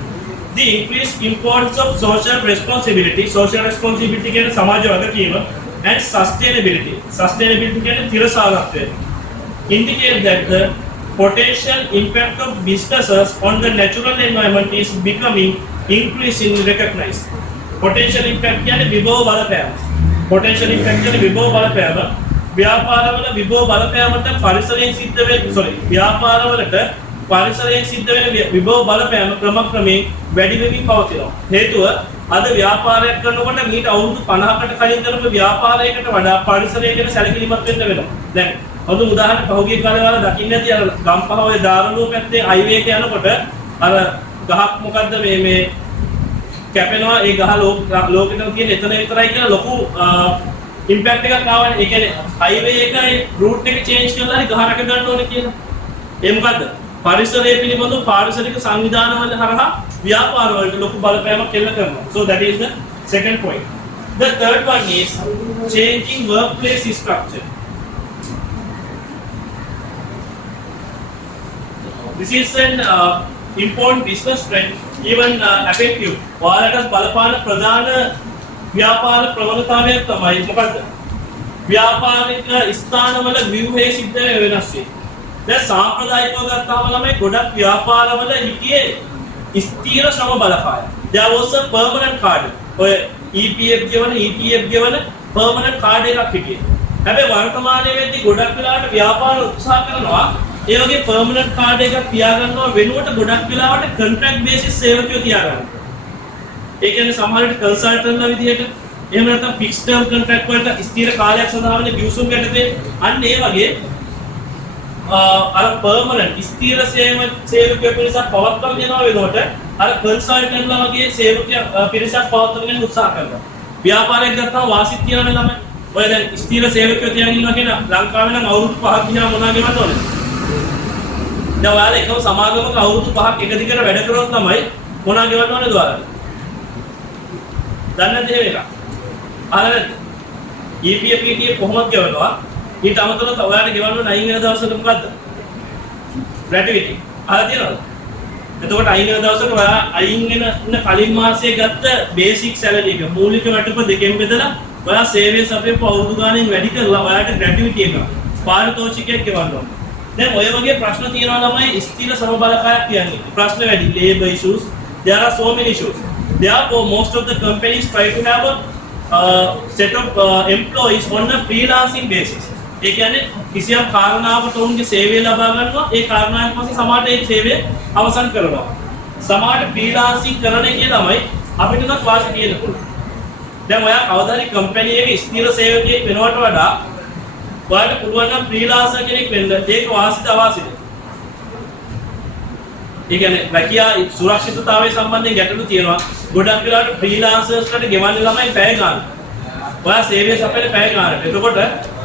The increased importance of social responsibility කියන්නේ සමාජ වගකීම and sustainability කියන්නේ තිරසාරත්වය indicate that the potential impact of businesses on the natural environment is becoming increasingly recognized. Potential impact කියන්නේ විභව බලපෑම. Potential impact කියන්නේ විභව බලපෑම. ව්‍යාපාරවල විභව බලපෑමට පරිසරයෙන් සිද්ධ වෙන ව්‍යාපාරවලට පරිසරයෙන් සිද්ධ වෙන විභව බලපෑම ක්‍රමක්‍රමයෙන් වැඩි වෙමින් පවතිනවා. හේතුව අද ව්‍යාපාරයක් කරනකොට මීට අවුරුදු 50කට කලින් කරපු ව්‍යාපාරයකට වඩා පරිසරය ගැන සැලකිලිමත් වෙන්න වෙනවා. දැන් හොඳ උදාහරණ පහුගිය කාලේ වල දකින්න ඇති අර ගම්පහ ඔය දාරණුව පැත්තේ හයිවේ එක යනකොට අර ගහක් මොකද්ද මේ කැපෙනවා ඒ ගහ ලෝකෙට කියන එතන විතරයි කියලා ලොකු ඉම්පැක්ට් එකක් ආවනේ. ඒ කියන්නේ හයිවේ එකේ රූට් එක චේන්ජ් කරලා හරි ගහ රැක ගන්න ඕනේ කියලා. ඒ මොකද්ද? පරිසරය පිළිබඳව පාරිසරික සංවිධානවල හරහා ව්‍යාපාර වලට ලොකු බලපෑමක් එල්ල කරනවා. So that is the second point. The third one is changing workplace structure. This is an important business trend, even effective. ඔයාලට බලපාන ප්‍රධාන ව්‍යාපාර ප්‍රවණතාවයක් තමයි මොකද්ද? ව්‍යාපාරික ස්ථානවල ව්‍යුහයේ සිද්ධ වෙනස් වීම. දැන් සාම්ප්‍රදායිකව ගත්තාම ළමයි ගොඩක් ව්‍යාපාරවල හිටියේ ස්ථීර ශ්‍රම බලකාය. There was a permanent card. ඔය EPF ගෙවන ETF ගෙවන permanent card එකක් හිටියේ. හැබැයි වර්තමානයේ වෙද්දී ගොඩක් වෙලාවට ව්‍යාපාර උත්සාහ කරනවා ඒ වගේ permanent card එකක් තියාගන්නවා වෙනුවට ගොඩක් වෙලාවට contract basis සේවකයෝ තියාගන්නවා. ඒ කියන්නේ සමහර විට කන්සල්ටන්ට්ලා විදියට එහෙම නැත්නම් fixed term contract වලට ස්ථිර කාලයක් සඳහා වෙන ගිවිසුම් යටතේ අන්න ඒ වගේ අර permanent ස්ථිර සේවකයෝ පිරිසක් පවත්වාගෙන යනවා වෙනකොට අර කන්සල්ටන්ට්ලා වගේ සේවකයෝ පිරිසක් පවත්වාගෙන උත්සාහ කරනවා. ව්‍යාපාරයක් ගත්තාම වාසිත් තියනවනේ ළමයි. ඔය දැන් ස්ථිර සේවකයෝ තියාගෙන ඉන්නවා කියන ලංකාවේ නම් අවුරුදු 5ක් ගියාම මොනවා ගෙවන්න ඕනේ? දැන් ඔයාලා එකම සමාගමක අවුරුදු 5ක් එක දිගට වැඩ කරොත් තමයි මොනවා ගෙවන්න ඕනේද ඔයාලා? දන්නේ නැද්ද මේක? අහලා නැද්ද? EPF කොහොමද ගෙවනවා? ඊට අමතරව ඔයාලට ගෙවන්න ඕන අයින් වෙන දවසක මොකද්ද? gratuity. අහලා තියෙනවද? එතකොට අයින් වෙන දවසක ඔයා අයින් වෙන කලින් මාසයේ ගත්ත බේසික් සැලරි එක මූලික වැටුප දෙකෙන් බෙදලා ඔයා සේවය සපයපු අවුරුදු ගානෙන් වැඩි කරලා ඔයාලට gratuity එක පාරිතෝෂිකයක් ගෙවන්න ඕන. දැන් ඔය වගේ ප්‍රශ්න තියෙනවා ළමයි ස්ථිර සම බලකායක් කියන්නේ. ප්‍රශ්න වැඩි labor issues. There are so many issues. Therefore, most of the companies try to have a set of employees on a freelancing basis. ඒ කියන්නේ කිසියම් කාරණාවකට උන්ගේ සේවය ලබා ගන්නවා. ඒ කාරණාවෙන් පස්සේ සමහරට ඒ සේවය අවසන් කරනවා. සමහරට ෆ්‍රීලාන්සින් කරන එක තමයි අපිට උනත් වාසිය තියෙන්න පුළුවන්. දැන් ඔයා කවදා හරි කම්පැනි එකේ ස්ථිර සේවකයෙක් වෙනවට වඩා ඔයාලට පුළුවන් නම් ෆ්‍රීලාන්සර් කෙනෙක් වෙන්න. ඒක වාසියද අවාසියද? ඒ කියන්නේ රැකියා සුරක්ෂිතතාවය සම්බන්ධයෙන් ගැටලු තියෙනවා. ගොඩක් වෙලාවට ෆ්‍රීලාන්සර්ස්ලට ගෙවන්නේ ළමයි පැය ගන්න. ඔයා සේවය සපයන පැය ගන්නට. එතකොට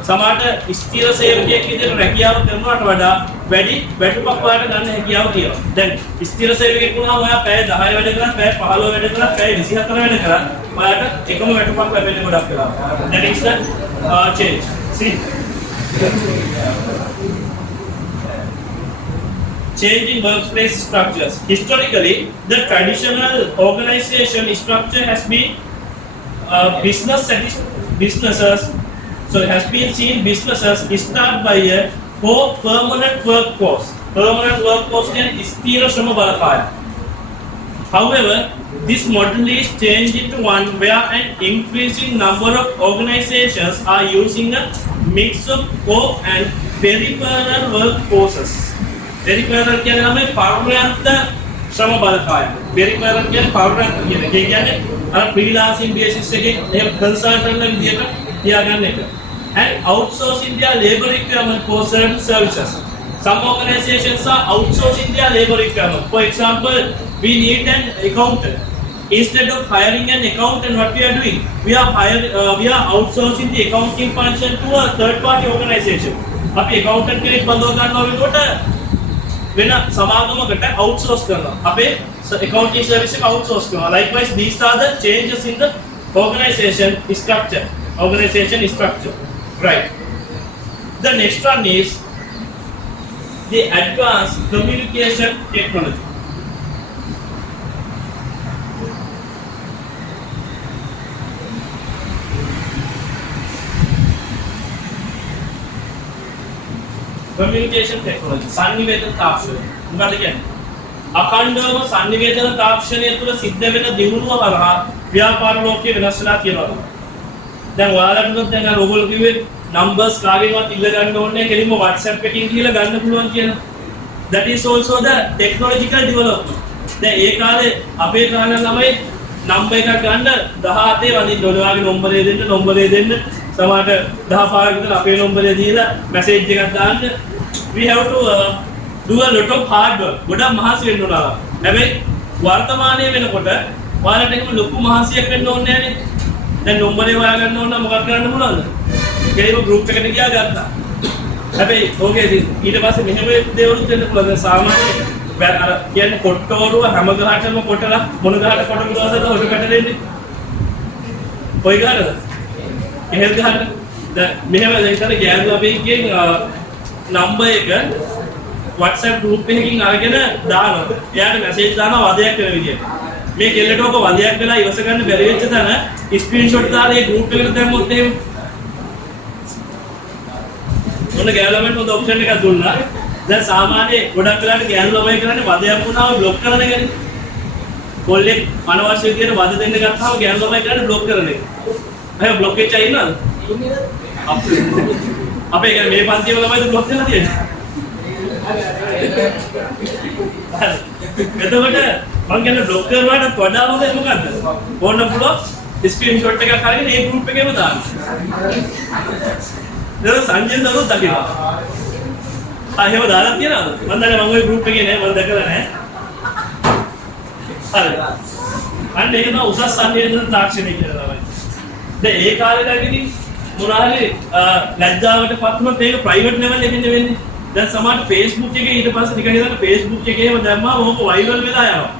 සමහරට ස්ථිර සේවකයෙක් විදිහට රැකියාව කරනවට වඩා වැඩි වැටුපක් ඔයාලට ගන්න හැකියාව තියෙනවා. දැන් ස්ථිර සේවකයෙක් වුණාම ඔයා පැය 10 වැඩ කරා, පැය 15 වැඩ කරා, පැය 24 වැඩ කරා. ඔයාලට එකම වැටුපක් ලැබෙන්නේ ගොඩක් වෙලාවට. That is the change. See? Changing workplace structures. Historically, the traditional organization structure has been businesses. So it has been seen businesses start by a permanent workforce. Permanent workforce can ස්ථිර ශ්‍රම බලකාය. However, this model is changed into one where an increasing number of organizations are using a mix of core and peripheral workforces. Peripheral කියන්නේ තමයි පරාර්ථ ශ්‍රම බලකාය. Peripheral කියන්නේ පරාර්ථ කියන එක. ඒ කියන්නේ අර freelancing basis එකේ එහෙම consultant විදියට තියාගන්න එක. And outsourcing their labor requirement for certain services. Some organizations are outsourcing their labor requirement. For example, we need an accountant. Instead of hiring an accountant, what we are doing? We are outsourcing the accounting function to a third-party organization. අපි accountant කෙනෙක් බඳව ගන්නවා වෙනකොට වෙන සමාගමකට outsource කරනවා. අපේ accounting service එක outsource කරනවා. Likewise, these are the changes in the organization structure. Right. The next one is the advanced communication technology. Communication technology. සංනිවේදන තාක්ෂණය. මොකක්ද කියන්නේ? අඛණ්ඩවම sannivedana තාක්ෂණය තුළ සිද්ධ වෙන දියුණුව හරහා ව්‍යාපාර ලෝකයේ වෙනස් වෙලා තියෙනවා. දැන් ඔයාලට දැන් අර ඔයගොල්ලෝ කිව්වේ numbers කාගෙන්වත් ඉල්ල ගන්න ඕනේ කෙලින්ම WhatsApp එකකින් කියලා ගන්න පුළුවන් කියලා. That is also the technological development. දැන් ඒ කාලේ අපේ කාලේ ළමයි නම්බර් එකක් ගන්න 17 වදින්න ඕනේ. ඔයාගේ නම්බරේ දෙන්න සමහරට 10 පාරක් විතර අපේ නම්බරේ දීලා මැසේජ් එකක් දාන්න. We have to do a lot of hard work. ගොඩක් මහන්සි වෙන්න ඕන. හැබැයි වර්තමානයේ වෙනකොට ඔයාලට එහෙම ලොකු මහන්සියක් වෙන්න ඕනේ නැහැ නේ. දැන් නම්බරේ හොයා ගන්න ඕන නම් මොකක් කරන්න පුළුවන්ද? කෙලිම group එකට ගියා ගත්තා. හැබැයි ඕකේ ඊට පස්සේ මෙහෙම දේවලුත් වෙන්න පුළුවන්. දැන් සාමාන්‍ය අර කියන්නේ කොට්ටෝරුව හැම ගහටම කොටලා මොන ගහට කොටමු දවසට හොට පැටලෙන්නේ. කොයි ගහටද? එහෙල් ගහට. දැන් මෙහෙම දැන් ඉතින් ගෑනු අපේකින් නම්බර් එක WhatsApp group එකකින් අරගෙන දානවා. එයාට මැසේජ් දානවා වදයක් වෙන විදියට. මේ කෙල්ලට ඔක වදයක් වෙලා ඉවස ගන්න බැරි වෙච්ච තැන ස්ක්‍රීන්ෂොට් දාලා ඒ group එකට දැම්මොත් එහෙම මොන ගෑනුමෙන් මොකද ඔප්ෂන් එකක් දුන්නා. දැන් සාමාන්‍ය ගොඩක් වෙලාවට ගෑනු ළමයි කරන්නේ වදයක් වුණාම બ્લોක් කරන එකනේ. කොල්ලෙක් අනවශ්‍ය විදියට වද දෙන්න ගත්තාම ගෑනු ළමයි කරන්නේ બ્લોක් කරන එක. අය બ્લોක් එකේ ඉන්නවද? අපේ මේ පන්තියේ ළමයිද બ્લોක් කරලා තියෙන්නේ. එතකොට මම කියන්නේ બ્લોක් කරනවට වඩා හොඳ මොකද්ද? ඕන්න පුළුවන් ස්ක්‍රීන්ෂොට් එකක් අරගෙන ඒ group එකේම දාන්න. දැන් සංජය දරුවෝ දකිනවා. එහෙම දාලා තියනවද? මම දන්නේ මම ওই group එකේ නෑ මම දැකලා නෑ. හරි. අන්න ඒක තමයි උසස් සංවේදන තාක්ෂණය කියලා තමයි. දැන් ඒ කාලේදී මොනාරි ලැජ්ජාවට පත් වුණොත් ඒක ප්‍රයිවට් ලෙවල් එකකින් වෙන්නේ. දැන් සමහරට Facebook එකේ ඊට පස්සේ නිකන් හිතන්න Facebook එකේම දැම්මම ඕක වයිරල් වෙලා යනවා.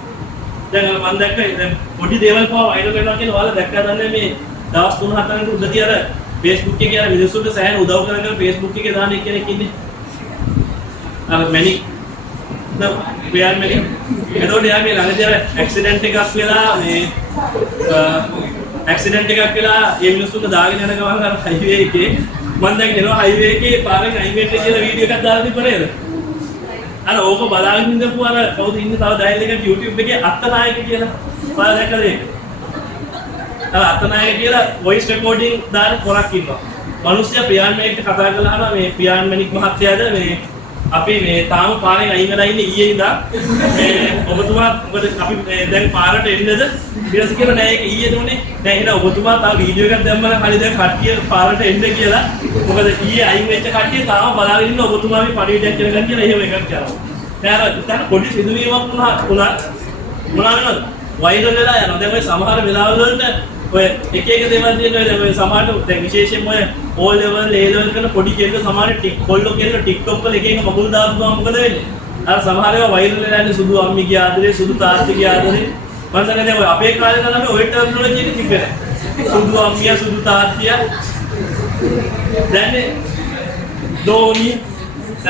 දැන් මම දැක්කා දැන් පොඩි දේවල් පවා වයිරල් වෙනවා කියලා ඔයාලා දැක්කා දන්නේ මේ දවස් 3-4කට උඩදී අර Facebook එකේ අර මිනිස්සුන්ට සෑහෙන උදව් කරගෙන Facebook එකේ දාන කෙනෙක් ඉන්නේ. අර මැනික් ප්‍රියාන් මැනික් එතකොට යා මේ ළඟදී අර ඇක්සිඩන්ට් එකක් වෙලා මේ ඇක්සිඩන්ට් එකක් වෙලා ඒ මිනිස්සුන්ට දාගෙන යන ගමන් අර හයිවේ එකේ මම දැන් එනවා හයිවේ එකේ පාරෙන් අයින්වෙන්න කියලා වීඩියෝ එකක් දාලා තිබ්බ නේද? අර ඕක බලාගෙන ඉඳපු අර කවුද ඉන්නේ තව ඩයල් එකක් YouTube එකේ අත්තනායක කියලා. ඔයාලා දැක්කද ඒක? අර අත්තනායක කියලා වොයිස් රෙකෝඩින් දාන පොරක් ඉන්නවා. මිනිස්සයා ප්‍රියාන් මැනික්ට කතා කරලා මේ ප්‍රියාන් මැනික් මහත්තයාද මේ අපි මේ තාම පාරෙන් අයින් වෙලා ඉන්නේ ඊයේ ඉඳන් මේ ඔබතුමා මොකද අපි දැන් පාරට එන්නද ඊට කියලා නෑ ඒක ඊයේ දුන්නේ දැන් එහෙනම් ඔබතුමා තව වීඩියෝ එකක් දැම්මම හරි දැන් කට්ටිය පාරට එන්න කියලා මොකද ඊයේ අයින් වෙච්ච කට්ටිය තාම බලාගෙන ඉන්න ඔබතුමාගේ පරිවිඩයක් කරගන්න කියලා එහෙම එකක් කරනවා දැන් අර ඉතින් පොඩි සිදුවීමක් වුණා මොනවා වෙනවද වයිරල් වෙලා යනවා දැන් ඔය සමහර වෙලාවල් වලට ඔය එක දේවල් තියෙනවා දැන් ඔය සමහරට දැන් විශේෂයෙන්ම ඔය O level A level කරන පොඩි කෙල්ල සමහර කොල්ලෝ කෙල්ල TikTok වල එක එක මගුල් දාපු ගමන් මොකද වෙන්නේ අර සමහර ඒවා වයිරල් වෙලා යන්නේ සුදු අම්මිගේ ආදරේ සුදු තාත්තිගේ ආදරේ මම කියන්නේ දැන් ඔය අපේ කාලේ නම් ඔය ටර්මිනොලොජි එක තිබ්බේ නැහැ සුදු අම්මියා සුදු තාත්තියා දැන් දෝනි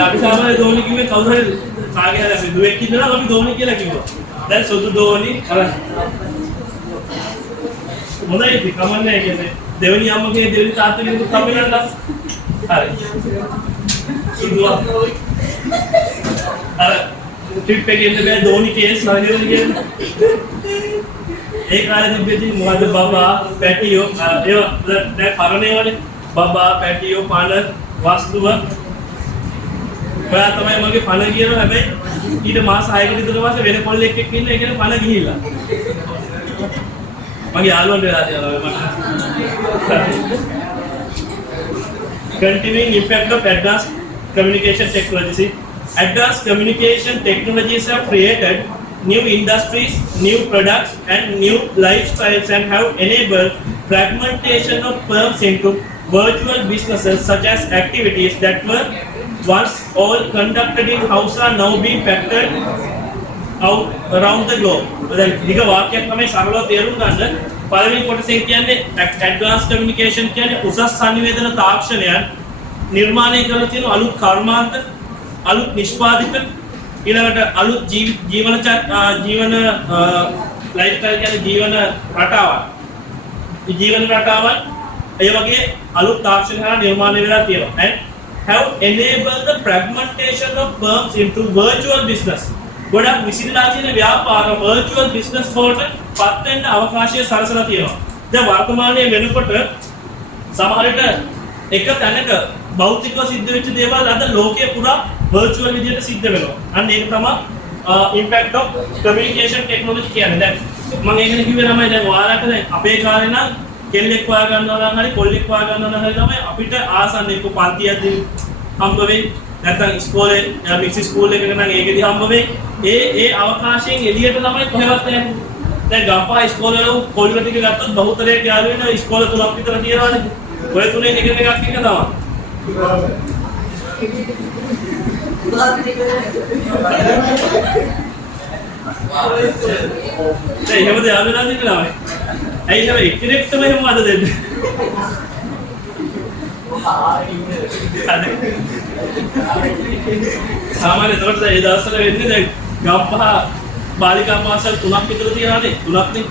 අපි සාමාන්‍ය දෝනි කිව්වේ කවුරු හරි කාගේ හරි අපි දුවෙක් ඉන්නවා අපි දෝනි කියලා කිව්වා දැන් සුදු දෝනි අර මොනයිද කමන්නේ කියන්නේ දෙවෙනි අම්මගේ දෙවෙනි තාත්තගේ දුක් හම්බෙන්නත් හරි සුදුවා අර ට්‍රිප් එකේ ඉන්න බෑ ධෝනි කේස් නේද කියන්නේ ඒ කාලේ තිබෙති මොකද බබා පැටියෝ ඒව දැන් පරණේ වනේ බබා පැටියෝ පණ වස්තුව ඔයා තමයි මගේ පණ කියනවා හැබැයි ඊට මාස 6කට විතර පස්සේ වෙන කොල්ලෙක් එක්ක ඉන්න ඒ කියන්නේ පණ ගිහිල්ලා මගේ යාළුවන්ට වෙලා තියෙනවා continuing impact of advanced communication technologies. Advanced communication technologies have created new industries, new products and new lifestyles and have enabled fragmentation of firms into virtual businesses such as activities that were once all conducted in-house are now being factored out around the globe. දැන් දිග වාක්‍යයක් තමයි සරලව තේරුම් ගන්න. පළවෙනි කොටසෙන් කියන්නේ advanced communication කියන්නේ උසස් සංවේදන තාක්ෂණයන් නිර්මාණය කරලා තියෙන අලුත් කර්මාන්ත, අලුත් නිෂ්පාදිත, ඊළඟට අලුත් ජීවන ලයිෆ්ස්ටයිල් කියන්නේ ජීවන රටාවක්. මේ ජීවන රටාවන් ඒ වගේ අලුත් තාක්ෂණ නිර්මාණය වෙලා තියෙනවා. And have enabled the fragmentation of firms into virtual business. ගොඩක් විසිරලා තියෙන ව්‍යාපාර virtual business වලට පත් වෙන්න අවකාශය සලසලා තියෙනවා. දැන් වර්තමානයේ වෙනකොට සමහර විට එක තැනක භෞතිකව සිද්ධ වෙච්ච දේවල් අද ලෝකයේ පුරා virtual විදිහට සිද්ධ වෙනවා. අන්න ඒක තමයි impact of communication technology කියන්නේ. දැන් මම ඒකනේ කිව්වේ තමයි දැන් ඔයාලට දැන් අපේ කාලේ නම් කෙල්ලෙක් හොයා ගන්නවා නම් හරි කොල්ලෙක් හොයා ගන්නවා නම් හරි තමයි අපිට ආසන්න එක්ක පන්තියක්දී හම්බ වෙයි. නැත්නම් ඉස්කෝලේ මික්ස් ස්කූල් එකක නම් ඒකෙදී හම්බ වෙයි. ඒ අවකාශයෙන් එළියට තමයි කොහෙවත් යන්නේ. දැන් ගම්පහ ඉස්කෝලේ වල කොල්ල ටික ගත්තොත් බහුතරයක් යාළු වෙනවා ඉස්කෝල තුනක් විතර තියෙනවානේ. ඔය තුනෙන් එකක් එක තමයි. එහෙමද යාළු වෙලා තියෙනවනේ. ඇයි නම එක්කෙනෙක්ටම එහෙම වද දෙන්නේ? සාමාන්‍ය තොරට ඒ දවස්වල වෙන්නේ දැන් ගම්පහ බාලිකා පාසල් 3ක් විතර තියෙනවානේ. 3ක් නේ.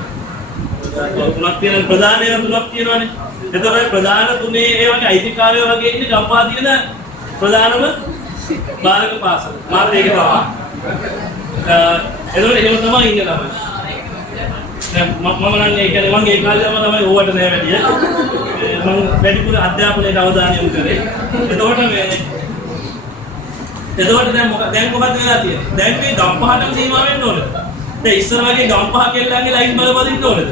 3ක් තියෙන ප්‍රධාන ඒවා 3ක් තියෙනවානේ. එතකොට ප්‍රධාන තුනේ ඒ වගේ අයිතිකාරයෝ වගේ ඉන්නේ ගම්පහ තියෙන ප්‍රධානම බාලිකා පාසල්. මාත් ඒක තමයි. එතකොට එහෙම තමයි ඉන්නේ තමයි. මම නම් ඒ කියන්නේ මම ඒ කාලේම තමයි ඕවට නෑ වැඩිය. මම වැඩිපුර අධ්‍යාපනයට අවධානය යොමු කරේ. එතකොට දැන් මොකද වෙලා තියෙන්නේ? දැන් මේ ගම්පහටම සීමා වෙන්න ඕනද? දැන් ඉස්සර වගේ ගම්පහ කෙල්ලන්ගේ ලයින් බල ඉන්න ඕනද?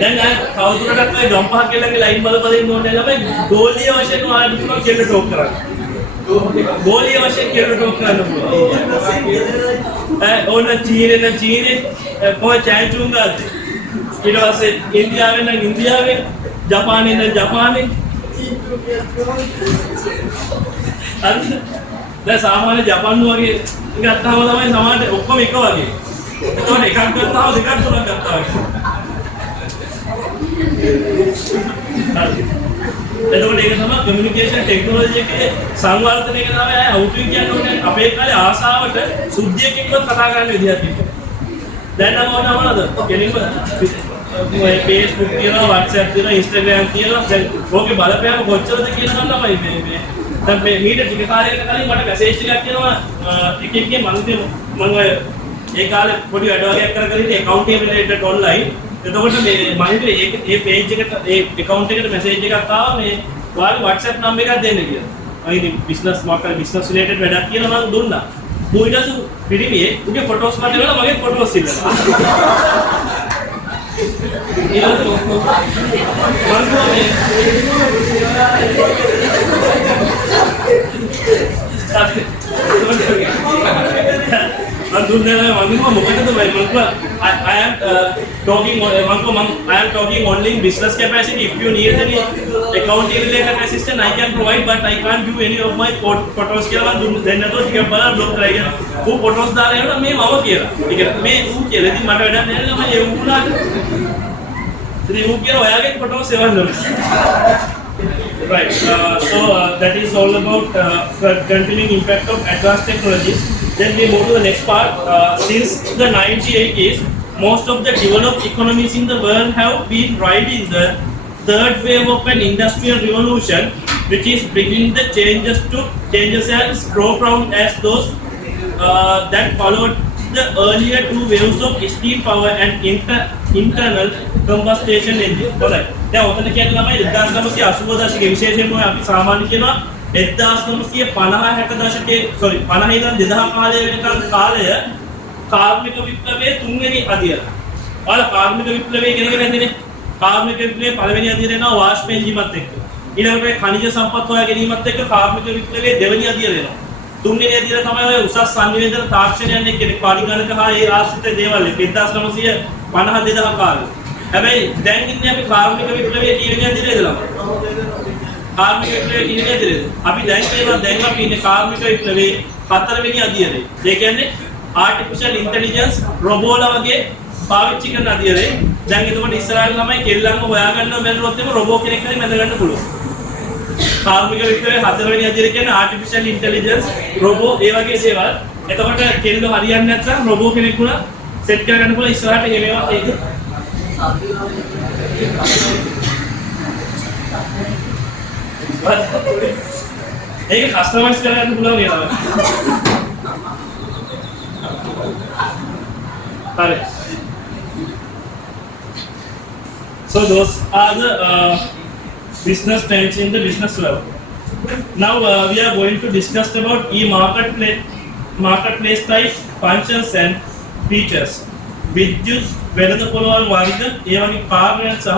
දැන් කවුරුරටත් ඔය ගම්පහ කෙල්ලන්ගේ ලයින් බල ඉන්න ඕනේ ළමයි ගෝලීය වශයෙන් ඔයාලට පුළුවන් කෙල්ල ටෝක් කරන්න. ගෝලීය වශයෙන් කෙල්ල ටෝක් කරන්න පුළුවන්. ඕන චීනේ කොහේ චෑන්චුන් ගාද? ඊට පස්සේ ඉන්දියාවෙන් නම් ඉන්දියාවෙන්, ජපානයෙන් නම් ජපානයෙන්. දැන් සාමාන්‍ය ජපාන් වගේ ගත්තාම තමයි සමාජයට ඔක්කොම එක වගේ. එතකොට එකක් ගත්තාම දෙකක් තුනක් ගත්තා වගේ. එතකොට ඒක තමයි කමියුනිකේෂන් ටෙක්නොලොජි එකේ සංවර්ධනය එක තමයි අවුතුයි කියන්නේ. අපේ කාලේ ආසාවට සුද්ධියකින්වත් කතා කරන්න විදියක් තිබුණා. දැන් නම් මොනවද? කෙනෙක්ම Facebook තියෙනවා, WhatsApp තියෙනවා, Instagram තියෙනවා. දැන් ඕකේ බලපෑම කොච්චරද කියලා නම් තමයි මේ දැන් මේ මීට ටික කාලයකට කලින් මට මැසේජ් එකක් එනවා එකෙක්ගේ මම ඒ කාලේ පොඩි වැඩ වගේක් කර ඉන්නේ accounting related online. එතකොට මේ මම හිතුවේ ඒ page එකට ඒ account එකට message එකක් ආවා මේ ඔයාලගේ WhatsApp number එකක් දෙන්න කියලා. මම ඉතින් business related වැඩක් කියලා මම දුන්නා. ඊටසු පිළිමියේ උගේ photos මට එනවා මගේ photos ඉල්ලනවා. I am talking only in business capacity. If you need any accounting related assistance, I can provide, but I can't do any of my photos. Then I thought you can block right. Who photos da rahe ho na? मैं मामा किया. ठीक है. मैं वो किया. लेकिन माटा बेटा नहीं ना मैं ये वो ना. तो वो किया होया के photos सेवन लोग. Right. So that is all about continuing impact of advanced technologies. Then we move to the next part. Since the 1980s, most of the developed economies in the world have been riding the third wave of an industrial revolution, which is bringing the changes as profound as those that followed the earlier two waves of steam power and internal combustion engine. Alright. දැන් ඔතන කියන්නේ ළමයි 1980 දශකයේ විශේෂයෙන්ම අපි සාමාන්‍ය කියනවා 1950 60 දශකයේ 50 ඉඳන් 2000 කාලය වෙනකන් කාලය කාර්මික විප්ලවයේ තුන්වෙනි අදියර. ඔයාලා කාර්මික විප්ලවයේ කෙනෙක් නැතිනේ. කාර්මික විප්ලවයේ පළවෙනි අදියර එනවා වාෂ්ප එන්ජිමත් එක්ක. ඊළඟට khනිජ සම්පත් හොයා ගැනීමත් එක්ක කාර්මික විප්ලවයේ දෙවෙනි අදියර එනවා. තුන්වෙනි අදියර තමයි ඔය උසස් සංනිවේදන තාක්ෂණයන් එක්ක පරිගණක හා ඒ ආශ්‍රිත දේවල් 1950 2000 කාලේ. හැබැයි දැන් ඉන්නේ අපි කාර්මික විප්ලවයේ කීවෙනි අදියරේද ළමයි? කාර්මික විප්ලවයේ කීවෙනි අදියරේද? අපි දැන් කියනවා දැන් අපි ඉන්නේ කාර්මික විප්ලවයේ 4 වෙනි අදියරේ. ඒ කියන්නේ artificial intelligence රොබෝලා වගේ පාවිච්චි කරන අදියරේ. දැන් එතකොට ඉස්සරහට ළමයි කෙල්ලන්ව හොයාගන්න බැලුවොත් එimhe රොබෝ කෙනෙක් හරි මැද ගන්න පුළුවන්. කාර්මික විප්ලවයේ 4 වෙනි අදියරේ කියන්නේ artificial intelligence රොබෝ ඒ වගේ දේවල්. එතකොට කෙල්ලෝ හරියන්නේ නැත්නම් රොබෝ කෙනෙක් උනා සෙට් කරගන්න පුළුවන් ඉස්සරහට මේවා ඒක. ඒක කස්ටමයිස් කරගන්න පුළුවන් නේද? Correct. So those are the business trends in the business world. Now we are going to discuss about marketplace type functions and features. විද්‍යුත් වෙළඳ පොළවල් වර්ග ඒ වගේ කාර්යයන් සහ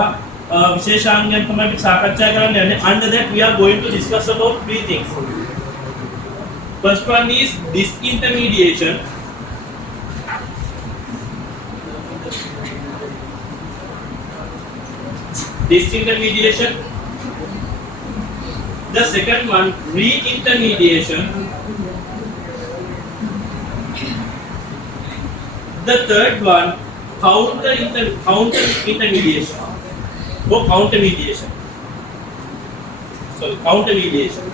විශේෂාංගයන් තමයි අපි සාකච්ඡා කරන්න යන්නේ. Under that we are going to discuss about three things. First one is disintermediation. Disintermediation. The second one, reintermediation. The third one, counter intermediation. Or counter mediation. Sorry, counter mediation.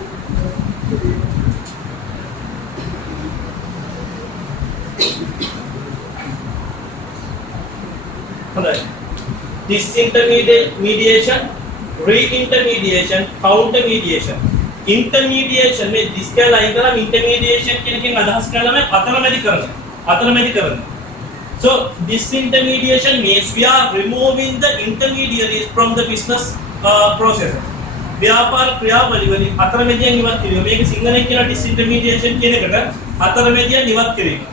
Disintermediation, reintermediation, counter mediation. Intermediation में जिसके लाइन करा intermediation के लिए अदहस करना में अतरमेदी करना. So disintermediation means we are removing the intermediaries from the business process. व्यापार क्रियावली वाली अतरमेदियां निवात करेगा. मैं एक सिंगल एक किया disintermediation के लिए करता अतरमेदियां निवात करेगा.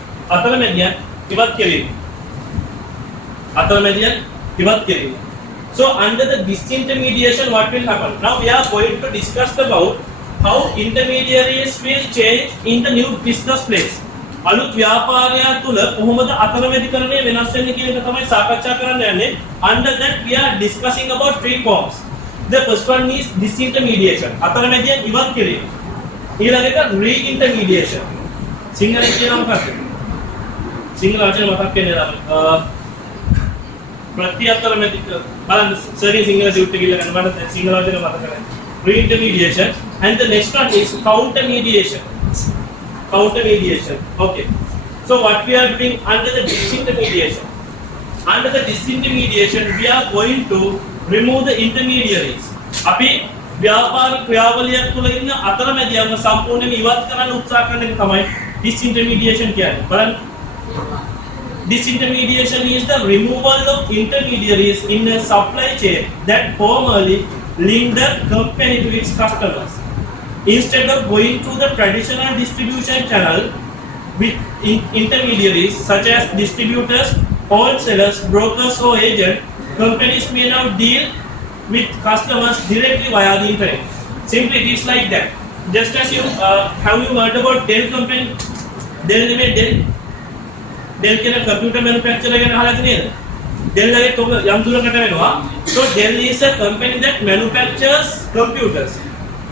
So under the disintermediation, what will happen? Now we are going to discuss about how intermediaries will change in the new business place. අලුත් ව්‍යාපාරය තුළ කොහොමද අතරමැදිකරණය වෙනස් වෙන්නේ කියන එක තමයි සාකච්ඡා කරන්න යන්නේ. Under that we are discussing about three forms. The first one is disintermediation. අතරමැදියන් ඉවත් කිරීම. ඊළඟ එක reintermediation. සිංහලෙන් කියනවා මොකක්ද? සිංහල වචන මතක් වෙන්නේ නැහැ. ප්‍රති අතරමැදික බලන්න සර්ගේ සිංහල සිවුට් එක කියලා ගන්න මට සිංහල වචන මතක නැහැ. Reintermediation and the next one is counter mediation. Okay. So what we are doing under the disintermediation? Under the disintermediation, we are going to remove the intermediaries. අපි ව්‍යාපාර ක්‍රියාවලියක් තුළ ඉන්න අතරමැදියන්ව සම්පූර්ණයෙන්ම ඉවත් කරන්න උත්සාහ කරන එක තමයි disintermediation කියන්නේ. බලන්න. Disintermediation is the removal of intermediaries in a supply chain that formerly linked the company to its customers. Instead of going through the traditional distribution channel with intermediaries such as distributors, wholesalers, brokers or agents, companies may now deal with customers directly via the internet. Simply it is like that. Just as you have you heard about Dell company? Dell කියන computer manufacturer ගැන අහලා තියෙනවද? Dell එකේ තොග යම් දුරකට වෙනවා. So Dell is a company that manufactures computers.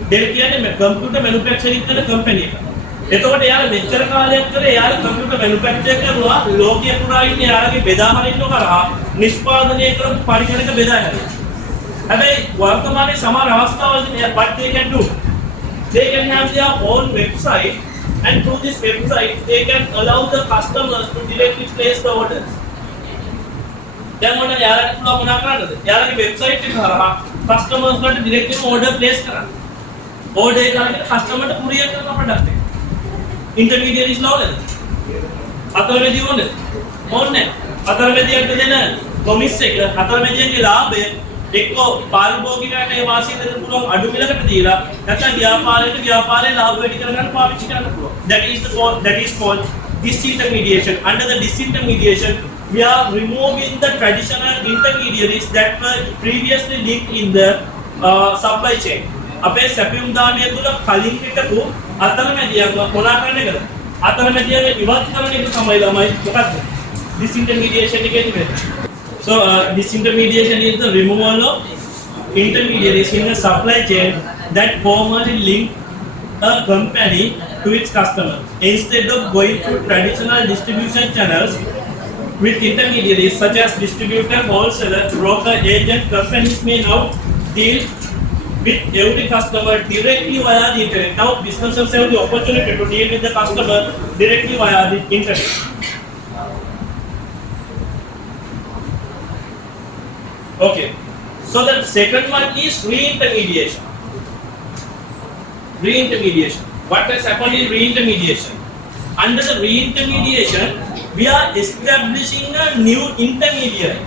Dell කියන්නේ computer manufacturing කරන company එක. එතකොට යාර මෙච්චර කාලයක් කරේ යාර computer manufacture කරනවා ලෝකයේ පුරා ඉන්නේ යාරගේ බෙදා හරින්න කරා නිෂ්පාදනය කරපු පරිකරක බෙදා හැරෙනවා. හැබැයි වර්තමානයේ සමහර අවස්ථාවලදී what they can do, they can have their own website and through this website they can allow the customers to directly place the orders. දැන් මොන යාරට පුළුවන් මොනා කරන්නද? යාරගේ website එක හරහා customers වලට directly order place කරන්න. Order එක අරගෙන customer ට courier කරන product එක. Intermediaries නෝනද? අතරමැදි ඕනද? ඕනේ. අතරමැදියන්ට දෙන කොමිස් එක අතරමැදියන්ගේ ලාභය එක්ක පාරිභෝගිකයට ඒ වාසිය දෙන්න පුළුවන් අඩු මිලකට දීලා නැත්නම් ව්‍යාපාරයේ ලාභ වැඩි කරගන්න පාවිච්චි කරන්න පුළුවන්. That is called disintermediation. Under the disintermediation, we are removing the traditional intermediaries that were previously linked in the supply chain. අපේ සැපියුම් දාණය තුළ කලින් හිටපු අතරමැදියන්ව මොනා කරන්න එකද? අතරමැදියන්ව ඉවත් කරන එක තමයි ළමයි මොකක්ද? Disintermediation එකේ තියෙන්නේ. So disintermediation is the removal of intermediaries in the supply chain that formerly linked a company to its customers. Instead of going through traditional distribution channels with intermediaries such as distributor, wholesaler, broker, agent, companies may now deal with every customer directly via the internet. Now businesses have the opportunity to deal with the customer directly via the internet. Okay. So the second one is reintermediation. What has happened in reintermediation? Under the re-intermediation, we are establishing a new intermediary.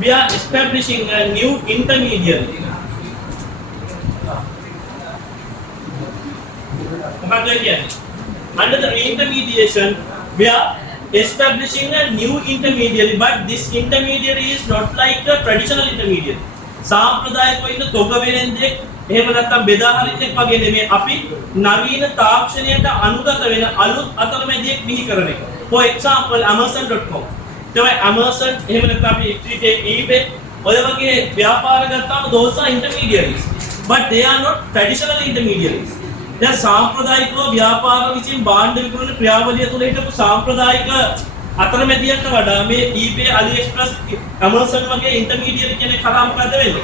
We are establishing a new intermediary. Under the re-intermediation, we are establishing a new intermediary, but this intermediary is not like a traditional intermediary. සාම්ප්‍රදායික වෙන්න තොග වෙලෙන්දෙක් එහෙම නැත්නම් බෙදා හරින්නෙක් වගේ නෙමෙයි අපි නවීන තාක්ෂණයට අනුගත වෙන අලුත් අතරමැදියෙක් බිහි කරන එක. For example amazon.com. ඒවා Amazon එහෙම නැත්නම් අපි eBay ඔය වගේ ව්‍යාපාර ගත්තාම those are intermediaries, but they are not traditional intermediaries. දැන් සාම්ප්‍රදායිකව ව්‍යාපාර විසින් භාණ්ඩ විකුණන ක්‍රියාවලිය තුළ හිටපු සාම්ප්‍රදායික අතරමැදියන්ට වඩා මේ eBay, AliExpress, Amazon වගේ ඉන්ටර්මීඩියට් කෙනෙක් කරා මොකද වෙන්නේ?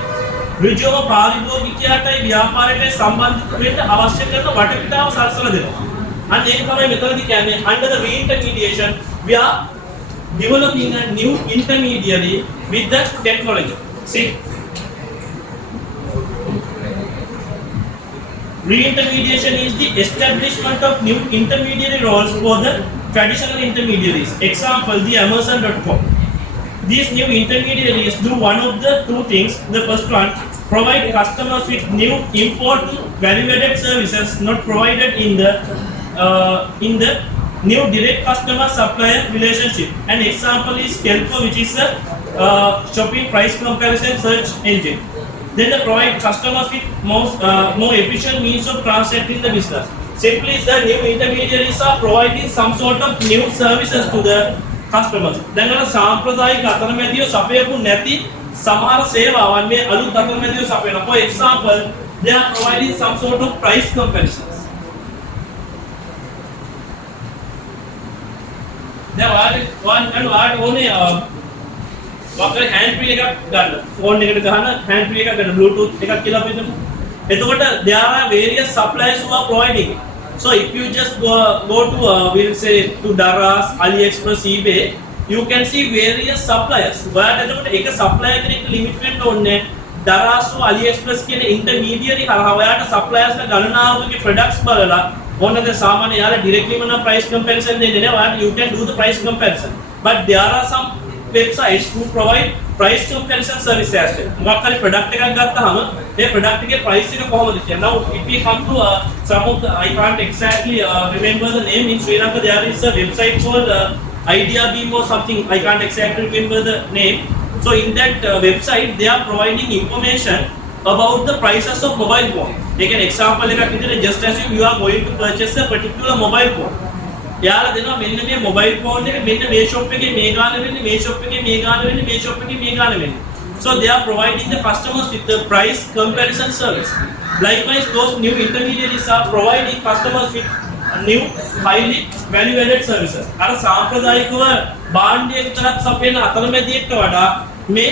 ඍජුවම පාරිභෝගිකයාටයි ව්‍යාපාරයටයි සම්බන්ධ වෙන්න අවශ්‍ය කරන වටපිටාව සලසලා දෙනවා. අන්න ඒක තමයි මෙතනදී කියන්නේ under the re-intermediation we are developing a new intermediary with the technology. See, re-intermediation is the establishment of new intermediary roles for the traditional intermediaries. Example, the Amazon.com. These new intermediaries do one of the two things. The first one, provide customers with new important value-added services not provided in the new direct customer-supplier relationship. An example is Kelco, which is a shopping price comparison search engine. Then they provide customers with more efficient means of transacting the business. Simply, the new intermediaries are providing some sort of new services to the customers. දැන් අර සාම්ප්‍රදායික අතරමැදියෝ සපයපු නැති සමහර සේවාවන් මේ අලුත් අතරමැදියෝ සපයනවා. For example, they are providing some sort of price comparisons. දැන් වාට ඕනේ වක්කේ hand free එකක් ගන්න. ෆෝන් එකට ගහන hand free එකක් ගන්න Bluetooth එකක් කියලා අපි හිතමු. එතකොට there are various suppliers who are providing it. So if you just go to we'll say to Daras, AliExpress, eBay, you can see various suppliers. ඔයාට එතකොට එක supplier කෙනෙක්ට limit වෙන්න ඕනේ. Daras or AliExpress කියන intermediary හරහා ඔයාට suppliers ලා ගණනාවකගේ products බලලා ඕනද සාමාන්‍ය යාලා directly මොන price comparison දෙන්නේ නැහැ. ඔයාට you can do the price comparison. But there are some websites who provide price comparison service as well. මොකක් හරි product එකක් ගත්තාම ඒ product එකේ price එක කොහොමද කියන්නේ? Now if we come to some of the, I can't exactly remember the name. In Sri Lanka there is a website called Idea Beam or something. I can't exactly remember the name. So in that website they are providing information about the prices of mobile phone. Take an example එකක් විදිහට just assume you are going to purchase a particular mobile phone. යාලා දෙනවා මෙන්න මේ mobile phone එක මෙන්න මේ shop එකේ මේ ගාන වෙන්නේ, මේ shop එකේ මේ ගාන වෙන්නේ, මේ shop එකේ මේ ගාන වෙන්නේ. So they are providing the customers with the price comparison service. Likewise, those new intermediaries are providing customers with new highly value added services. අර සාම්ප්‍රදායිකව භාණ්ඩය විතරක් සපයන අතරමැදියෙක්ට වඩා මේ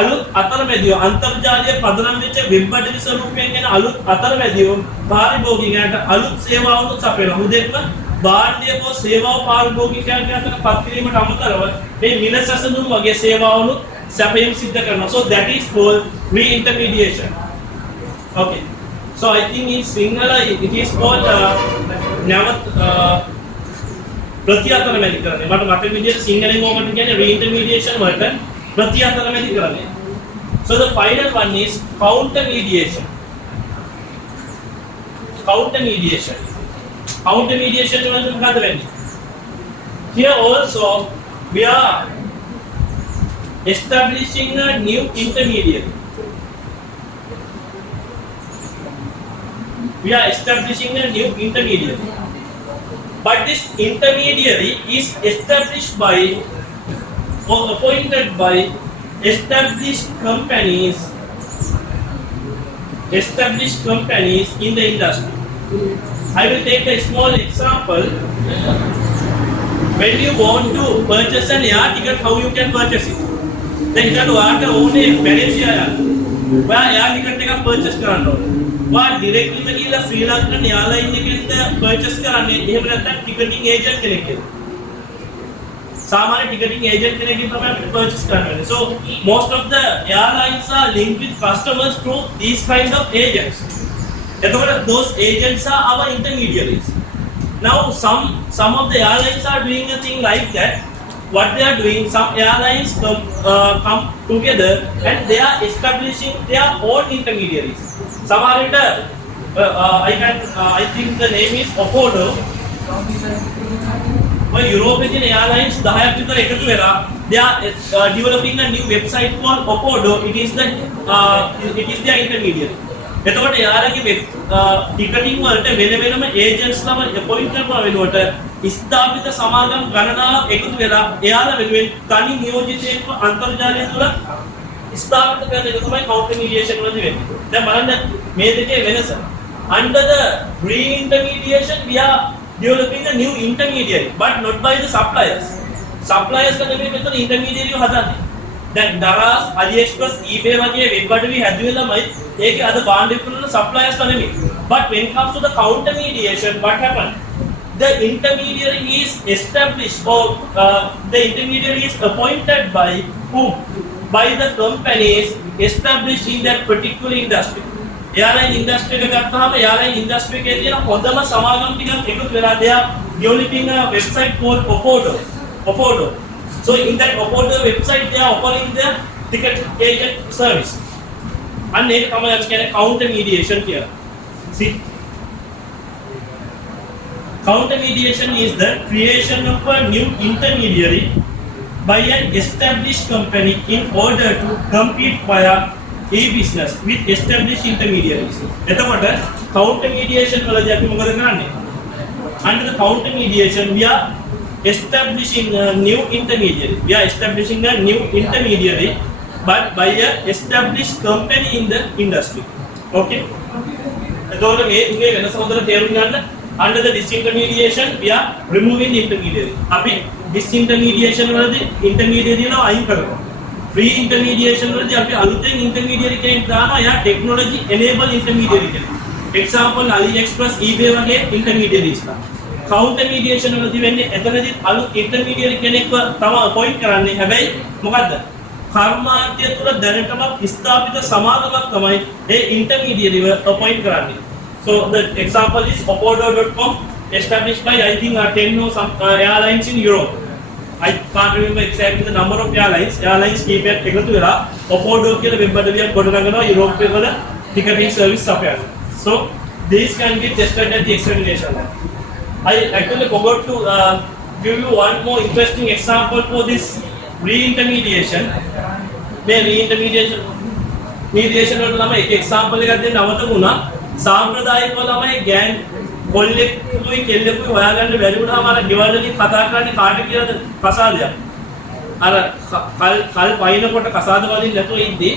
අලුත් අතරමැදියෝ අන්තර්ජාලය පදනම් වෙච්ච වෙබ් අඩවි ස්වරූපයෙන් එන අලුත් අතරමැදියෝ පාරිභෝගිකයන්ට අලුත් සේවාවලුත් සපයනවා. උදේට භාණ්ඩයක සේවාව පාරිභෝගිකයන්ට අතර පත් කිරීමට අමතරව මේ මිල සැසඳුම් වගේ සේවාවලුත් සැපයීම් සිද්ධ කරනවා. So that is called re-intermediation. Okay. So I think in Sinhala it is called ප්‍රතිඅතරමැදිකරණය. මට මතක විදිහට සිංහලෙන් ඕකට කියන්නේ re-intermediation වලට ප්‍රතිඅතරමැදිකරණය. So the final one is countermediation. Countermediation. Countermediation වලට මොකද වෙන්නේ? Here also we are establishing a new intermediary. We are establishing a new intermediary. But this intermediary is established by or appointed by established companies in the industry. I will take a small example. When you want to purchase an air ticket, how you can purchase it? Then you can order only Malaysia air. Where air ticket එකක් purchase කරන්න ඕනේ. වා directly ගිහලා ශ්‍රී Lankan airline එකෙන්ද purchase කරන්නේ. එහෙම නැත්නම් ticketing agent කෙනෙක්ගෙන්. සාමාන්‍ය ticketing agent කෙනෙක්ගෙන් තමයි අපිට purchase කරන්න වෙන්නේ. So most of the airlines are linked with customers through these kind of agents. Those agents are our intermediaries. Now some of the airlines are doing a thing like that. What they are doing, some airlines come together and they are establishing their own intermediaries. Some are I think the name is Opodo. European Airlines 10ක් විතර එකතු වෙලා they are developing a new website called Opodo. It is their intermediary. එතකොට යාළුවගේ ටිකටින් වලට වෙන වෙනම ඒජන්ට්ස් ලාම අපොයින්ට් කරනවා වෙනුවට ස්ථාපිත සමාගම් ගණනාවක් එකතු වෙලා එයාලා වෙනුවෙන් තනි නියෝජිතයෙක්ව අන්තර්ජාලය තුල ස්ථාපිත කරන එක තමයි කවුන්ටර් මීඩියේෂන් වලදී වෙන්නේ. දැන් බලන්න මේ දෙකේ වෙනස. Under the re-intermediation we are developing a new intermediary but not by the suppliers. Suppliers ලා නෙමෙයි මෙතන intermediary හදන්නේ. දැන් Daras, AliExpress, eBay වගේ වෙබ් අඩවි හැදුවෙලාමයි ඒකේ අද බාණ්ඩ විකුණන suppliers ලා නෙමෙයි. But when it comes to the counter mediation, what happened? The intermediary is established or the intermediary is appointed by who? By the companies established in that particular industry. Airline industry එක ගත්තාම airline industry එකේ තියෙන හොඳම සමාගම් ටිකක් එකතු වෙලා they are developing a website called Opodo. So in that Opodo website they are offering their ticket agent service. And ඒක තමයි අපි කියන්නේ counter mediation කියලා. See, counter mediation is the creation of a new intermediary by an established company in order to compete via e-business with established intermediaries. එතකොට counter mediation වලදී අපි මොකද කරන්නේ? Under the counter mediation we are establishing a new intermediary. We are establishing a new intermediary but by a established company in the industry. Okay? එතකොට මේ වෙනස හොඳට තේරුම් ගන්න. Under the disintermediation we are removing the intermediary. අපි disintermediation වලදී intermediary එක අයින් කරනවා. Free intermediation වලදී අපි අලුතෙන් intermediary කෙනෙක් දානවා. එයා technology enable intermediary කෙනෙක්. Example AliExpress, eBay වගේ intermediaries ලා. Counter mediation වලදී වෙන්නේ එතනදී අලුත් intermediary කෙනෙක්ව තම appoint කරන්නේ. හැබැයි මොකද්ද? කර්මාන්තය තුළ දැනටමත් ස්ථාපිත සමාගමක් තමයි ඒ intermediary appoint කරන්නේ. So the example is Opodo.com, established by I think 10 or some airlines in Europe. I can't remember exactly the number of airlines. Airlines keep it එකතු වෙලා Opodo කියලා වෙබ් අඩවියක් ගොඩනගනවා යුරෝපයේ වල ticketing service සපයන. So these can be tested at the examination. I actually forgot to give you one more interesting example for this re-intermediation. මේ re-intermediation වල ළමයි එක example එකක් දෙන්න අමතක වුණා. සාම්ප්‍රදායිකව ළමයි ගෑන් කොල්ලෙකුයි කෙල්ලෙකුයි හොයාගන්න බැරි වුණාම අර ගෙවල් වලින් කතා කරන්නේ කාට කියලාද? කසාදයක්. අර කල් පයින්නකොට කසාද වලින් නැතුව ඉද්දී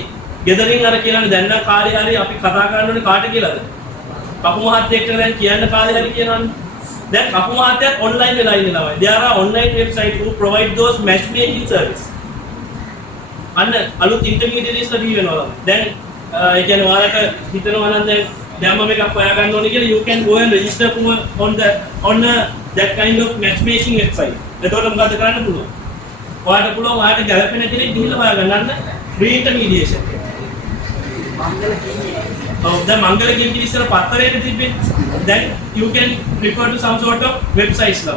ගෙදරින් අර කියලානේ දැන් නම් කාලේ හරි අපි කතා කරන්න ඕනේ කාට කියලාද? කපු මහත්තයෙක් කියලා දැන් කියන්න කාලේ හරි කියනවනේ. දැන් කපු මහත්තයත් online වෙලා ඉන්නේ ළමයි. There are online website who provide those matchmaking service. අන්න අලුත් intermediaries ලා දී වෙනවා. දැන් ඒ කියන්නේ ඔයාලට හිතනවා නම් දැන් මම එකක් හොයාගන්න ඕනේ කියලා you can go and register on that kind of matchmaking website. එතකොට මොකද කරන්න පුළුවන්? ඔයාලට පුළුවන් ඔයාලට ගැලපෙන කෙනෙක් ගිහිල්ලා හොයාගන්න re-intermediation. දැන් මංගල කියපු ඉස්සර පත්තරේට තිබ්බේ. Then you can refer to some sort of websites ලා.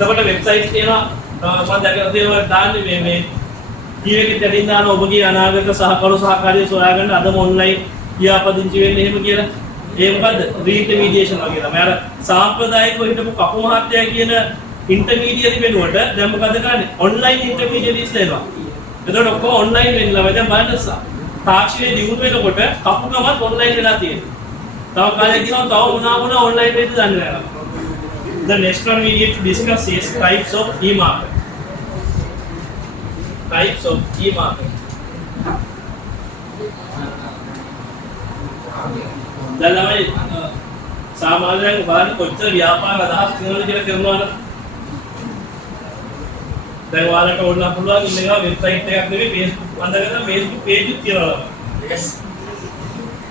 එතකොට websites තියෙනවා මම දැකලා තියෙනවා දාන්නේ මේ ඊයේකෙත් ඇදින් දාන ඔබගේ අනාගත සහකාරී සොයාගන්න අදම online ව්‍යාපදිංචි වෙන්න එහෙම කියලා. ඒ මොකද්ද? re-intermediation වගේ තමයි. අර සාම්ප්‍රදායිකව හිටපු කපු මහත්තයා කියන intermediary වෙනුවට දැන් මොකද කරන්නේ? online intermediaries දෙනවා. එතකොට ඔක්කොම online වෙන්නලා දැන් බලන්න තාක්ෂණයේ දියුණු වෙනකොට කපුකමත් online වෙලා තියෙනවා. තව කාලයක් ගියම තව මොනවා online වෙද්ද දන්නේ නැහැ. The next one we need to discuss is types of e-market. Types of e-market. දැන් ළමයි සාමාන්‍යයෙන් බලන්න කොච්චර ව්‍යාපාර අදහස් තියෙනවද කියලා කරනවද? දැන් ඔයාලට ඕන පුළුවන් ඉන්නේවා වෙබ්සයිට් එකක් නෙවෙයි Facebook අඳගෙන Facebook page එක තියනවා. yes.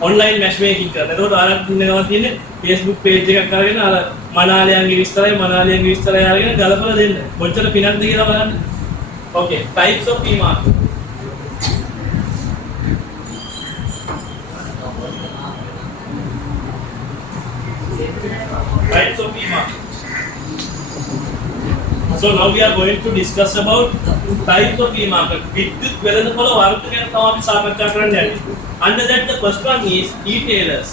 online matchmaking කරන. ඒකට ඔයාලට ඉන්නේවා තියෙන්නේ Facebook page එකක් අරගෙන අර මනාලයන්ගේ විස්තරය අරගෙන ගලපලා දෙන්න. කොච්චර පිනක්ද කියලා බලන්න. okay, types of e-market. of e-market. So now we are going to discuss about types of e-market. විද්‍යුත් වෙළඳපොළ වර්ග ගැන තමයි අපි සාකච්ඡා කරන්න යන්නේ. Under that the first one is e-tailers.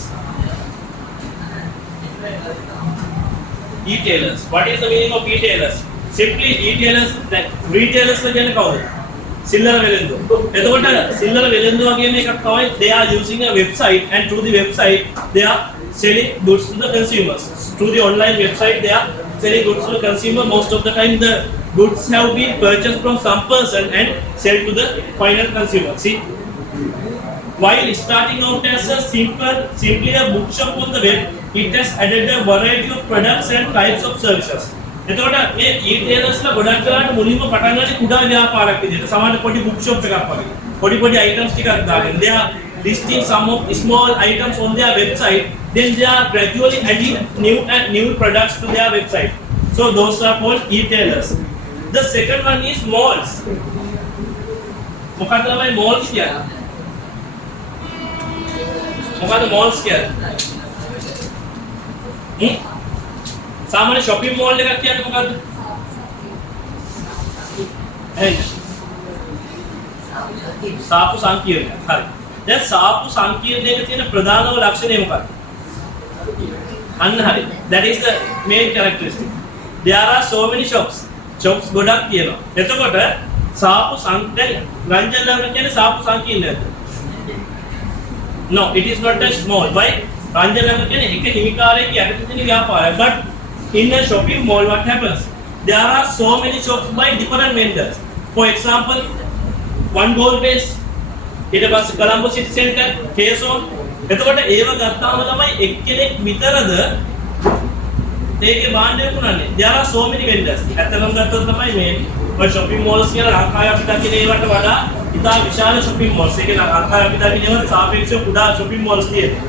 E-tailers. What is the meaning of e-tailers? Simply e-tailers that retailers කියන්නේ කවුද? සිල්ලර වෙළඳුව. එතකොට සිල්ලර වෙළඳුව වගේම එකක් තමයි they are using a website and through the website they are selling goods to the consumers. Through the online website they are selling goods to the consumer. Most of the time the goods have been purchased from some person and sell to the final consumer. See, while starting out as a simply a bookshop on the web, it has added a variety of products and types of services. එතකොට මේ e-tailers ලා ගොඩක් වෙලාවට මුලින්ම පටන් ගන්නේ කුඩා ව්‍යාපාරයක් විදිහට. සමහර පොඩි bookshop එකක් වගේ. පොඩි items ටිකක් දාගෙන. They are listing some of small items on their website. Then they are gradually adding new products to their website. So those are called e-tailers. The second one is malls. මොකක්ද තමයි malls කියන්නේ? මොකක්ද malls කියන්නේ? සාමාන්‍ය shopping mall එකක් කියන්නේ මොකක්ද? සාප්පු සංකීර්ණයක්. හරි. දැන් සාප්පු සංකීර්ණයක තියෙන ප්‍රධානම ලක්ෂණය මොකක්ද? අන්න හරි. That is the main characteristic. There are so many shops. Shops ගොඩක් තියෙනවා. එතකොට සාප්පු දැන් රංජන් ළඟ කියන්නේ සාප්පු සංකීර්ණයක්ද? No, it is not a mall. Why? Ranjan ළඟ කියන්නේ එක හිමිකාරයෙක් යටතේ තියෙන ව්‍යාපාරයක්. But in a shopping mall what happens? There are so many shops by different vendors. For example, one gold base, ඊට පස්සේ කොළඹ city center, K-zone. එතකොට ඒව ගත්තාම තමයි එක්කෙනෙක් විතරද ඒකේ භාණ්ඩය පුරන්නේ. There are so many vendors. ඇත්තටම ගත්තොත් තමයි මේ ඔය shopping malls කියලා ලංකාවේ අපි දකින ඒවට වඩා ඉතා විශාල shopping malls. ඒක ලංකාවේ අපි දකින ඒවාට සාපේක්ෂව කුඩා shopping malls තියෙනවා.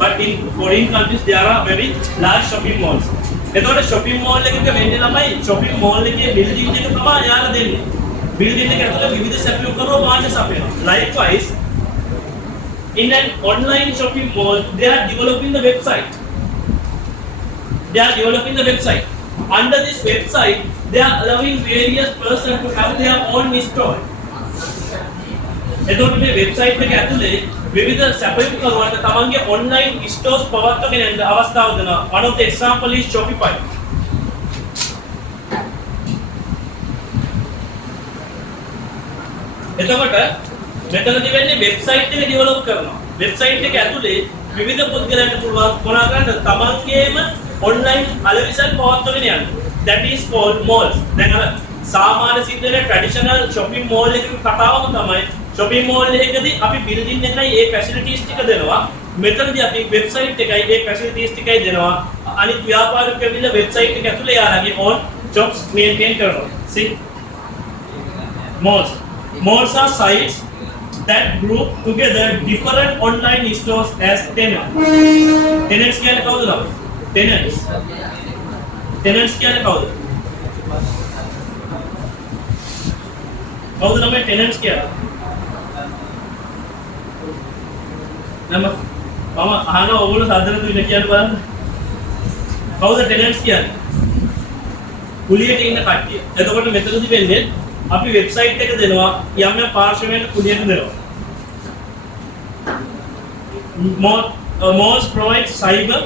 But in foreign countries there are very large shopping malls. එතකොට shopping mall එකක වෙන්නේ ළමයි shopping mall එකේ building එක තමයි යාලා දෙන්නේ. building එක ඇතුළේ විවිධ සැපයුම් කරව භාණ්ඩ සපයනවා. Likewise, in an online shopping mall they are developing the website. Under this website they are allowing various persons to have their own store. එතකොට මේ website එක ඇතුලේ විවිධ සැපයුම් කරවන්න තමන්ගේ online stores පවත්වාගෙන යන අවස්ථාව දෙනවා. One of the example is Shopify. එතකොට මෙතනදී වෙන්නේ website එක develop කරනවා. website එක ඇතුලේ විවිධ පුද්ගලයන්ට පුළුවන් මොනවා කරන්නද තමන්ගේම online අලෙවිසල් පවත්වාගෙන යන්න. That is called malls. දැන් අර සාමාන්‍ය සිද්ධ වෙන traditional shopping mall එකක කතාවම තමයි shopping mall එකකදී අපි building එකයි ඒ facilities ටික දෙනවා. මෙතනදී අපි website එකයි ඒ facilities ටිකයි දෙනවා. අනිත් ව්‍යාපාරිකයෝ ඇවිල්ලා website එක ඇතුලේ යාලගේ own shops maintain කරනවා. See? Malls are sites that group together different online stores as tenants. Tenants කියන්නේ කවුද නම? Tenants කියන්නේ කවුද? කවුද නම tenants කියන්නේ? නම මම අහනවා ඔයගොල්ලෝ සාදරව ඉන්න කියන්න බලන්න. කවුද tenants කියන්නේ? කුලියට ඉන්න කට්ටිය. එතකොට මෙතනදි වෙන්නේ අපි වෙබ්සයිට් එක දෙනවා යම් යම් පාර්ශ්වයන්ට කුලියට දෙනවා. Malls provide cyber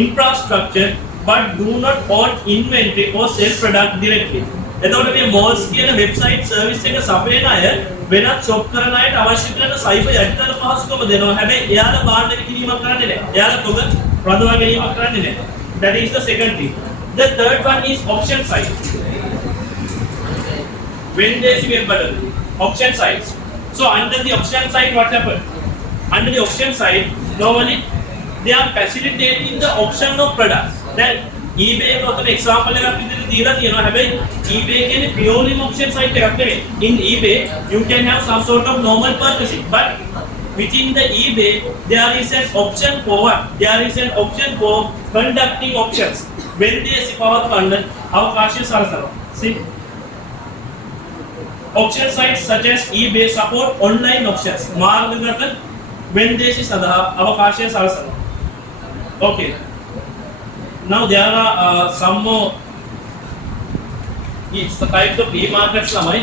infrastructure but do not own inventory or sell product directly. එතකොට මේ malls කියන website service එක සපයන අය වෙනත් shop කරන අයට අවශ්‍ය කරන cyber යටිතල පහසුකම දෙනවා. හැබැයි එයාලා භාණ්ඩ විකිණීමක් කරන්නේ නැහැ. එයාලා තොග රඳවා ගැනීමක් කරන්නේ නැහැ. That is the second thing. The third one is auction site. When they see better auction sites. So under the auction site what happened? Under the auction site normally they are facilitating the auction of products. Then eBay එක ඔතන example එකක් විදිහට දීලා තියෙනවා. හැබැයි eBay කියන්නේ purely auction site එකක් නෙවෙයි. In eBay you can have some sort of normal purchasing, but within the eBay there is an option for what? There is an option for conducting auctions. When they see පවත්වන්න අවකාශය සලසනවා. See? Auction sites such as eBay support online auctions. now there are some more types of e-markets lamai.